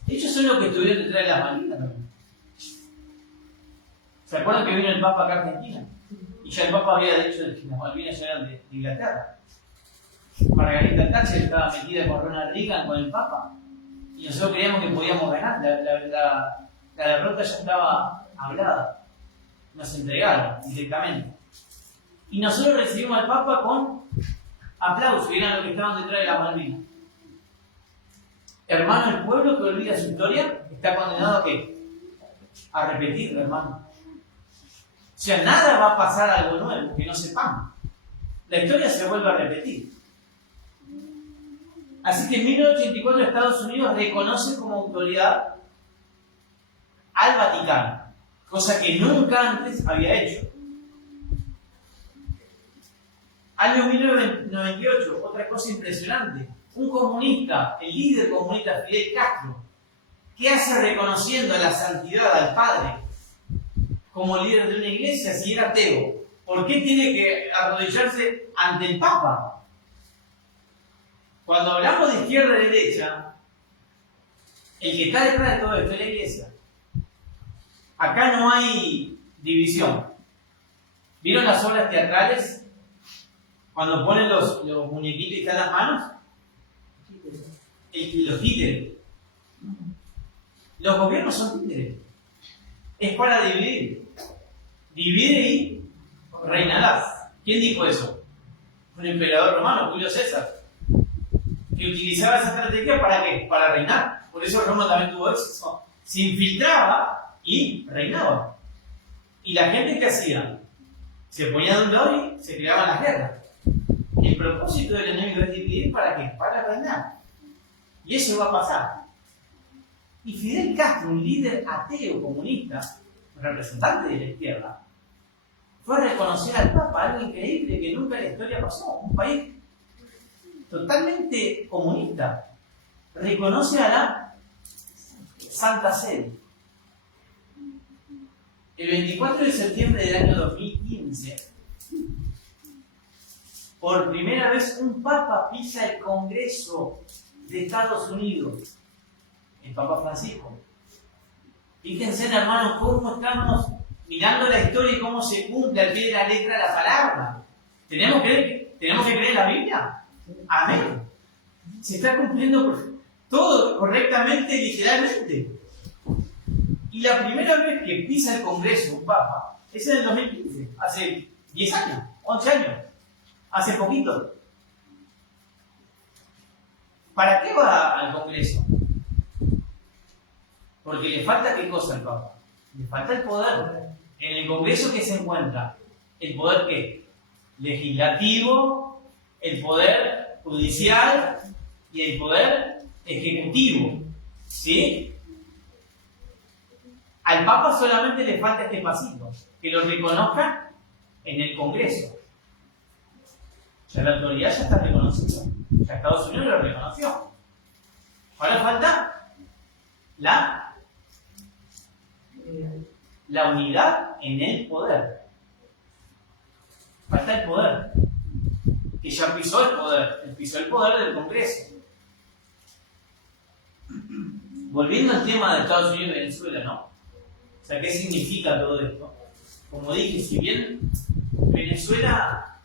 Ellos son los que estuvieron detrás de las Malvinas también. ¿Se acuerdan que vino el Papa acá a Argentina? Y ya el Papa había dicho que las Malvinas ya eran de Inglaterra. Margarita Thatcher estaba metida con Ronald Reagan, con el Papa. Y nosotros creíamos que podíamos ganar. La derrota ya estaba hablada. Nos entregaron directamente. Y nosotros recibimos al Papa con aplausos, que eran los que estaban detrás de las Malvinas. Hermano, el pueblo que olvida su historia está condenado a ¿qué? A repetirlo, hermano. O sea, nada va a pasar algo nuevo que no sepamos. La historia se vuelve a repetir. Así que en 1984 Estados Unidos reconoce como autoridad al Vaticano, cosa que nunca antes había hecho. Año 1998, otra cosa impresionante. Un comunista, el líder comunista Fidel Castro, ¿qué hace reconociendo la santidad al Padre como líder de una iglesia si era ateo? ¿Por qué tiene que arrodillarse ante el Papa? Cuando hablamos de izquierda y derecha, el que está detrás de todo esto es la iglesia. Acá no hay división. ¿Vieron las obras teatrales? Cuando ponen los muñequitos y están las manos, los títeres. Los gobiernos son títeres. Es para dividir. Divide y reinarás. ¿Quién dijo eso? Un emperador romano, Julio César, que utilizaba esa estrategia ¿para qué? Para reinar. Por eso Roma también tuvo éxito. Se infiltraba y reinaba. ¿Y la gente qué hacía? Se ponía de un lado y se creaban las guerras. El propósito del enemigo es dividir ¿para qué? Para reinar. Y eso va a pasar. Y Fidel Castro, un líder ateo comunista, representante de la izquierda, fue a reconocer al Papa, algo increíble que nunca en la historia pasó. Un país totalmente comunista reconoce a la Santa Sede. El 24 de septiembre del año 2015, por primera vez un Papa pisa el Congreso de Estados Unidos, el Papa Francisco. Fíjense, hermanos, cómo estamos mirando la historia y cómo se cumple al pie de la letra la palabra. ¿Tenemos que creer en la Biblia? Amén. Se está cumpliendo todo correctamente, literalmente. Y la primera vez que pisa el Congreso un Papa es en el 2015, hace 10 años, 11 años, hace poquito. ¿Para qué va al Congreso? Porque le falta ¿qué cosa al Papa? Le falta el poder. En el Congreso, ¿qué se encuentra? ¿El poder qué? Legislativo, el poder judicial y el poder ejecutivo. ¿Sí? Al Papa solamente le falta este pasito, que lo reconozcan en el Congreso. Ya la autoridad ya está reconocida. Ya Estados Unidos lo reconoció. Ahora falta la unidad en el poder. Falta el poder. Que ya pisó el poder. Pisó el poder del Congreso. Volviendo al tema de Estados Unidos y Venezuela, ¿no? O sea, ¿qué significa todo esto? Como dije, si bien Venezuela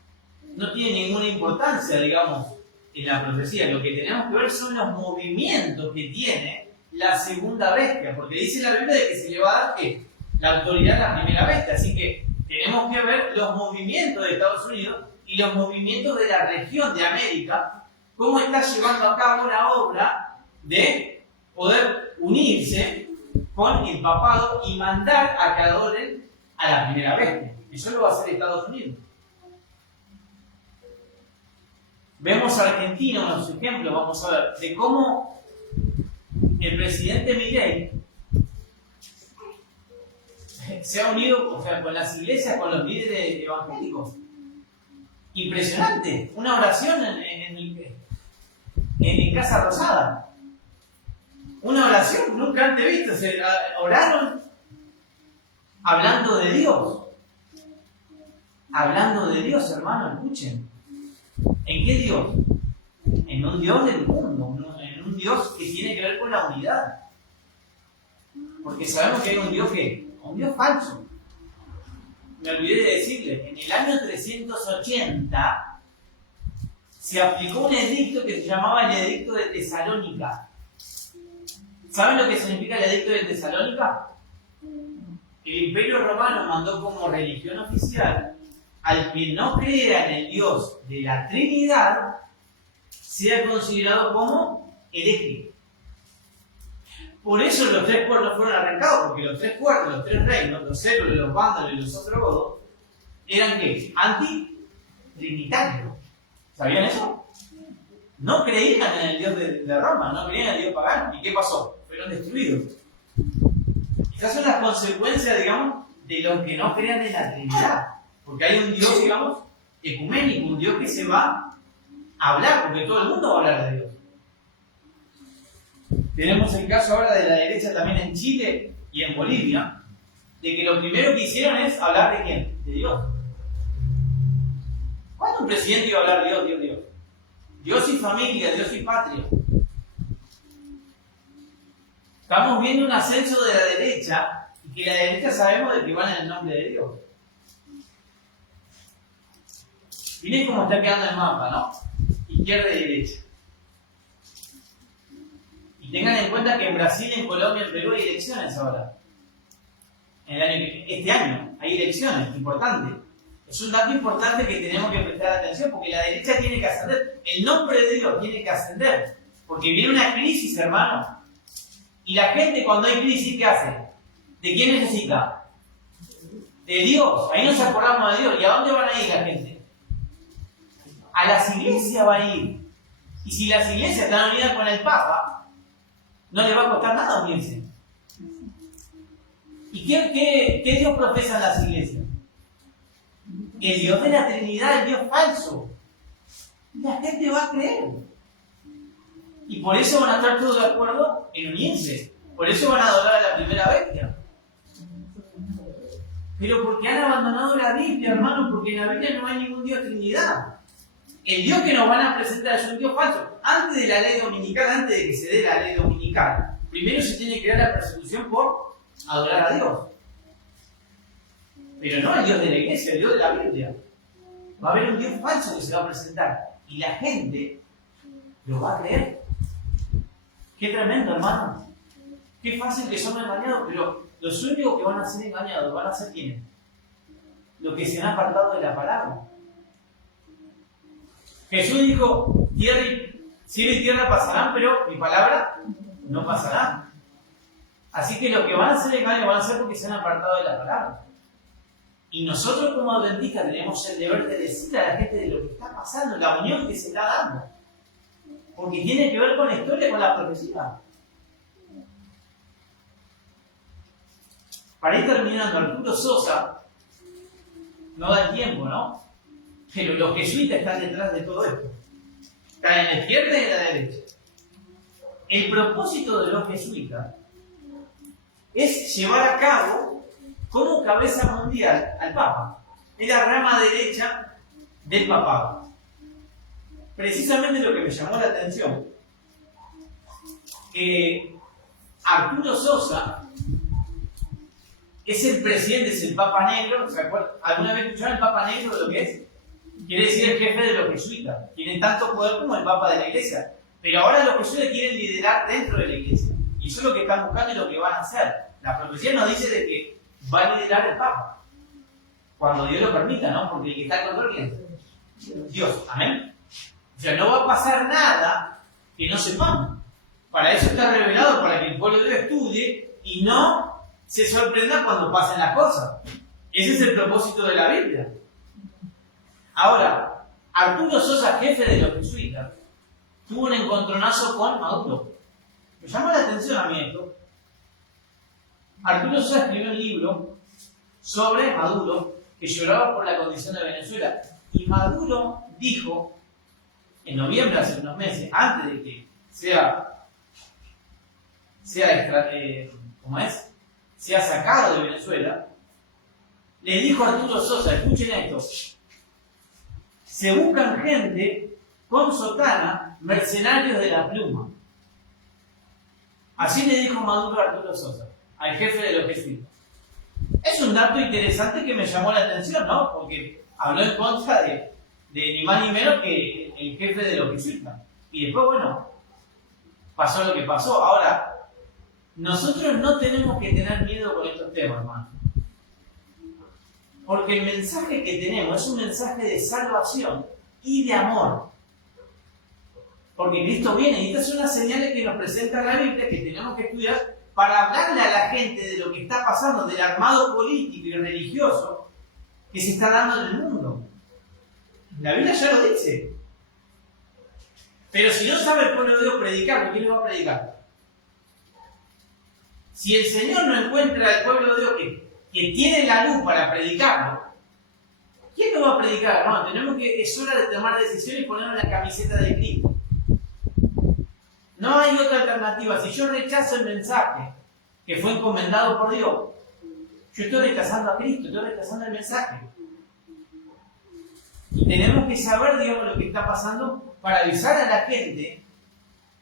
no tiene ninguna importancia, digamos, en la profecía, lo que tenemos que ver son los movimientos que tiene la segunda bestia, porque dice la Biblia de que se le va a dar ¿qué? La autoridad a la primera bestia, así que tenemos que ver los movimientos de Estados Unidos y los movimientos de la región de América cómo está llevando a cabo la obra de poder unirse con el papado y mandar a que adoren a la primera bestia. Eso lo va a hacer Estados Unidos. Vemos a Argentina, unos ejemplos, vamos a ver, de cómo el presidente Milei se ha unido, o sea, con las iglesias, con los líderes evangélicos. Impresionante. Una oración en Casa Rosada. Una oración nunca antes vista. Se oraron hablando de Dios. Hablando de Dios, hermano, escuchen. ¿En qué Dios? En un Dios del mundo, en un Dios que tiene que ver con la unidad. Porque sabemos que hay un Dios un Dios falso. Me olvidé de decirle, en el año 380 se aplicó un edicto que se llamaba el Edicto de Tesalónica. ¿Saben lo que significa el Edicto de Tesalónica? El Imperio Romano mandó como religión oficial al que no crea en el Dios de la Trinidad sea considerado como hereje. Por eso los tres pueblos fueron arrancados, porque los tres pueblos, los tres reinos, los célulos, los vándalos y los ostrogodos, eran ¿qué? Anti-trinitarios. ¿Sabían eso? No creían en el Dios de Roma, no creían en el Dios pagano. ¿Y qué pasó? Fueron destruidos. Esas son las consecuencias, digamos, de los que no crean en la Trinidad. Porque hay un Dios, digamos, ecuménico, un Dios que se va a hablar, porque todo el mundo va a hablar de Dios. Tenemos el caso ahora de la derecha también en Chile y en Bolivia, de que lo primero que hicieron es hablar de ¿quién? De Dios. ¿Cuándo un presidente iba a hablar de Dios, Dios, Dios? Dios y familia, Dios y patria. Estamos viendo un ascenso de la derecha, y que la derecha sabemos de que van en el nombre de Dios. Miren cómo está quedando el mapa, ¿no? Izquierda y derecha. Y tengan en cuenta que en Brasil, en Colombia, en Perú hay elecciones ahora. Este año hay elecciones, importante. Es un dato importante que tenemos que prestar atención, porque la derecha tiene que ascender. El nombre de Dios tiene que ascender. Porque viene una crisis, hermano. Y la gente cuando hay crisis, ¿qué hace? ¿De quién necesita? De Dios. Ahí nos acordamos de Dios. ¿Y a dónde van a ir la gente? A las iglesias va a ir. Y si las iglesias están unidas con el Papa, no les va a costar nada unirse. ¿Y qué Dios profesan las iglesias? El Dios de la Trinidad, el Dios falso. La gente va a creer. Y por eso van a estar todos de acuerdo en unirse. Por eso van a adorar a la primera bestia. Pero porque han abandonado la Biblia, hermano, porque en la Biblia no hay ningún Dios Trinidad. El Dios que nos van a presentar es un Dios falso. Antes de la ley dominical, antes de que se dé la ley dominical, primero se tiene que dar la persecución por adorar a Dios. Pero no el Dios de la iglesia, el Dios de la Biblia. Va a haber un Dios falso que se va a presentar. Y la gente lo va a creer. Qué tremendo, hermano. Qué fácil que son engañados, pero los únicos que van a ser engañados van a ser ¿quiénes? Los que se han apartado de la palabra. Jesús dijo, cielo y tierra pasarán, pero mi palabra no pasará. Así que los que van a ser engañados van a ser porque se han apartado de la palabra. Y nosotros como adventistas tenemos el deber de decirle a la gente de lo que está pasando, la unión que se está dando. Porque tiene que ver con la historia, con la profecía. Para ir terminando, Arturo Sosa, no da el tiempo, ¿no? Pero los jesuitas están detrás de todo esto. Están en la izquierda y en la derecha. El propósito de los jesuitas es llevar a cabo como cabeza mundial al Papa. Es la rama derecha del papado. Precisamente lo que me llamó la atención, que Arturo Sosa es el presidente, es el Papa Negro. ¿Se acuerdan? ¿Alguna vez escucharon el Papa Negro de lo que es? Quiere decir el jefe de los jesuitas. Tienen tanto poder como el Papa de la Iglesia. Pero ahora los jesuitas quieren liderar dentro de la Iglesia. Y eso es lo que están buscando y lo que van a hacer. La profecía nos dice de que va a liderar el Papa. Cuando Dios lo permita, ¿no? Porque el que está al control, ¿quién es? Dios. Amén. O sea, no va a pasar nada que no sepamos. Para eso está revelado, para que el pueblo de Dios estudie y no se sorprenda cuando pasen las cosas. Ese es el propósito de la Biblia. Ahora, Arturo Sosa, jefe de los jesuitas, tuvo un encontronazo con Maduro. Me llamó la atención a mí esto. Arturo Sosa escribió un libro sobre Maduro, que lloraba por la condición de Venezuela. Y Maduro dijo, en noviembre, hace unos meses, antes de que sea sacado de Venezuela, le dijo a Arturo Sosa, escuchen esto, se buscan gente con sotana, mercenarios de la pluma. Así le dijo Maduro a Arturo Sosa, al jefe de los jesuitas. Es un dato interesante que me llamó la atención, ¿no? Porque habló en contra de ni más ni menos que el jefe de los jesuitas. Y después, bueno, pasó lo que pasó. Ahora, nosotros no tenemos que tener miedo con estos temas, hermano. Porque el mensaje que tenemos es un mensaje de salvación y de amor. Porque Cristo viene y estas son las señales que nos presenta la Biblia que tenemos que estudiar para hablarle a la gente de lo que está pasando, del armado político y religioso que se está dando en el mundo. La Biblia ya lo dice. Pero si no sabe el pueblo de Dios predicarlo, ¿quién lo va a predicar? Si el Señor no encuentra al pueblo de Dios que tiene la luz para predicarlo, ¿quién lo va a predicar? No, es hora de tomar decisiones y ponernos la camiseta de Cristo. No hay otra alternativa. Si yo rechazo el mensaje que fue encomendado por Dios, yo estoy rechazando a Cristo, estoy rechazando el mensaje. Y tenemos que saber, digamos, lo que está pasando para avisar a la gente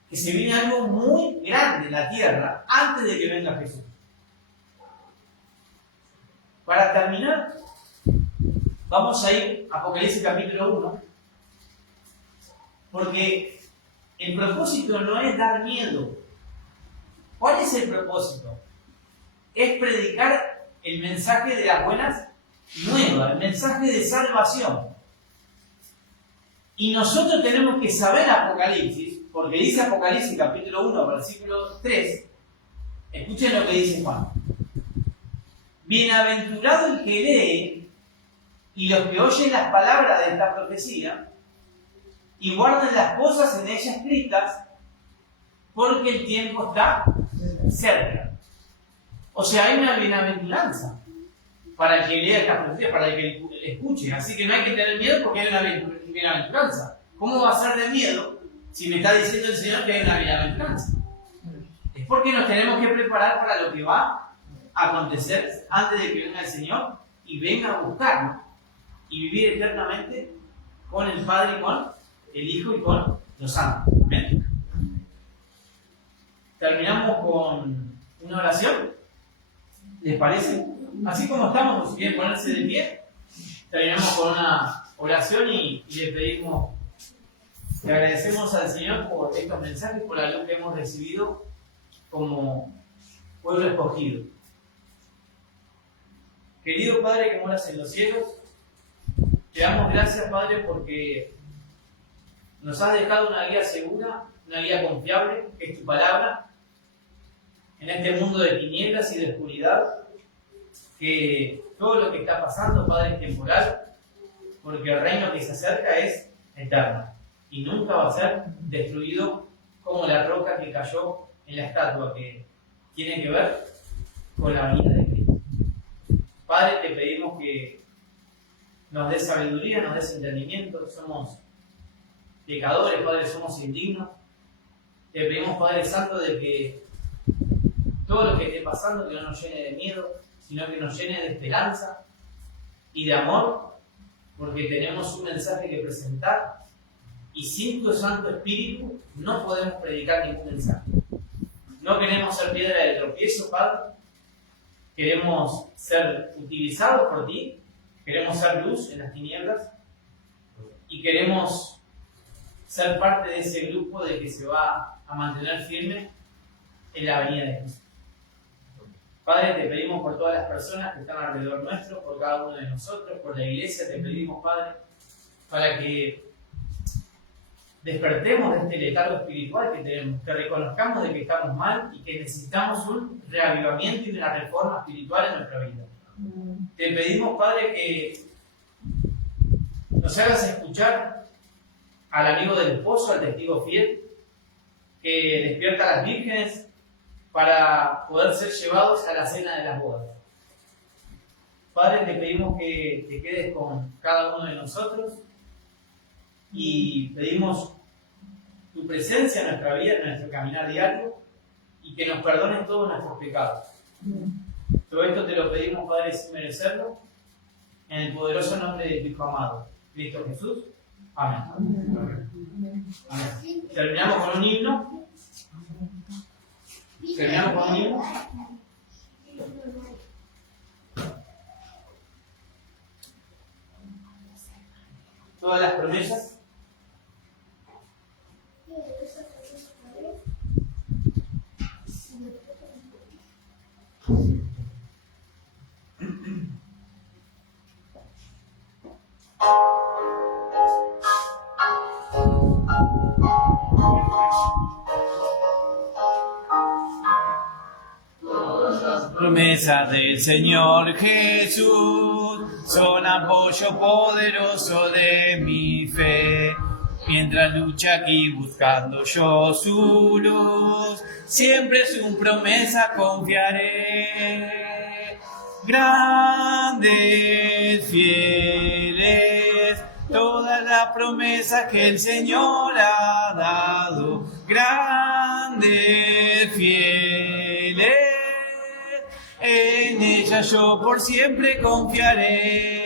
que se viene algo muy grande en la tierra antes de que venga Jesús. Para terminar, vamos a ir a Apocalipsis capítulo 1, porque el propósito no es dar miedo. ¿Cuál es el propósito? Es predicar el mensaje de las buenas nuevas, el mensaje de salvación. Y nosotros tenemos que saber Apocalipsis, porque dice Apocalipsis capítulo 1, versículo 3, escuchen lo que dice Juan. Bienaventurado el que lee y los que oyen las palabras de esta profecía y guardan las cosas en ella escritas, porque el tiempo está cerca. O sea, hay una bienaventuranza para el que lea esta profecía, para el que escuche. Así que no hay que tener miedo porque hay una bienaventuranza. ¿Cómo va a ser de miedo si me está diciendo el Señor que hay una bienaventuranza? Es porque nos tenemos que preparar para lo que va a acontecer antes de que venga el Señor y venga a buscarnos y vivir eternamente con el Padre y con el Hijo y con los santos. ¿Amén? Terminamos con una oración. ¿Les parece? Así como estamos, si quieren ponerse de pie, terminamos con una oración y le pedimos, le agradecemos al Señor por estos mensajes, por la luz que hemos recibido como pueblo escogido. Querido Padre que moras en los cielos, te damos gracias, Padre, porque nos has dejado una guía segura, una guía confiable, que es tu palabra, en este mundo de tinieblas y de oscuridad, que todo lo que está pasando, Padre, es temporal, porque el reino que se acerca es eterno y nunca va a ser destruido como la roca que cayó en la estatua, que tiene que ver con la venida de Cristo. Padre, te pedimos que nos des sabiduría, nos des entendimiento. Somos pecadores, Padre, somos indignos. Te pedimos, Padre Santo, de que todo lo que esté pasando, que no nos llene de miedo, sino que nos llene de esperanza y de amor, porque tenemos un mensaje que presentar y sin tu Santo Espíritu no podemos predicar ningún mensaje. No queremos ser piedra de tropiezo, Padre. Queremos ser utilizados por ti, queremos ser luz en las tinieblas y queremos ser parte de ese grupo de que se va a mantener firme en la venida de Jesús. Padre, te pedimos por todas las personas que están alrededor nuestro, por cada uno de nosotros, por la iglesia, te pedimos, Padre, para que despertemos de este letargo espiritual que tenemos, que reconozcamos de que estamos mal y que necesitamos un reavivamiento y una reforma espiritual en nuestra vida. Te pedimos, Padre, que nos hagas escuchar al amigo del esposo, al testigo fiel, que despierta a las vírgenes para poder ser llevados a la cena de las bodas. Padre, te pedimos que te quedes con cada uno de nosotros y pedimos tu presencia en nuestra vida, en nuestro caminar diario, y que nos perdones todos nuestros pecados. Todo esto te lo pedimos, Padre, sin merecerlo, en el poderoso nombre de tu Hijo amado, Cristo Jesús. Amén. Amén. Terminamos con un himno. Todas las promesas. Las promesas del Señor Jesús son apoyo poderoso de mi fe. Mientras lucha aquí buscando yo su luz, siempre su promesa confiaré. Grandes, fieles, todas las promesas que el Señor ha dado. Grandes, fieles, en ella yo por siempre confiaré.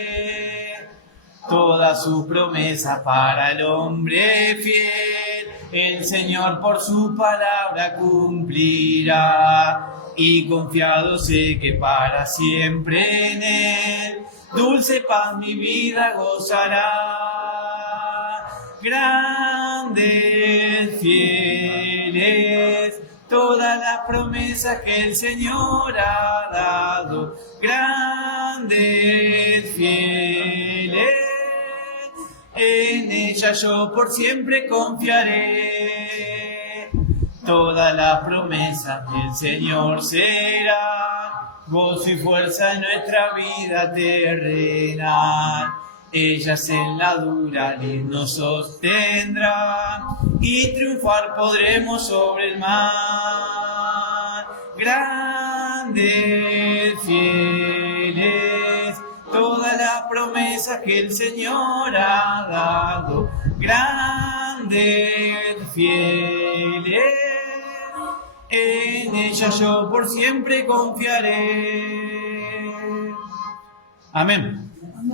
Todas sus promesas para el hombre fiel, el Señor por su palabra cumplirá. Y confiado sé que para siempre en Él, dulce paz mi vida gozará. Grandes, fieles, todas las promesas que el Señor ha dado. Grandes, fieles, en ella yo por siempre confiaré. Todas las promesas del Señor serán gozo y fuerza en nuestra vida terrenal. Ellas en la dura lid nos sostendrán y triunfar podremos sobre el mar. Grandes, fieles, todas las promesas que el Señor ha dado. Grandes, fieles, en ella yo por siempre confiaré. Amén.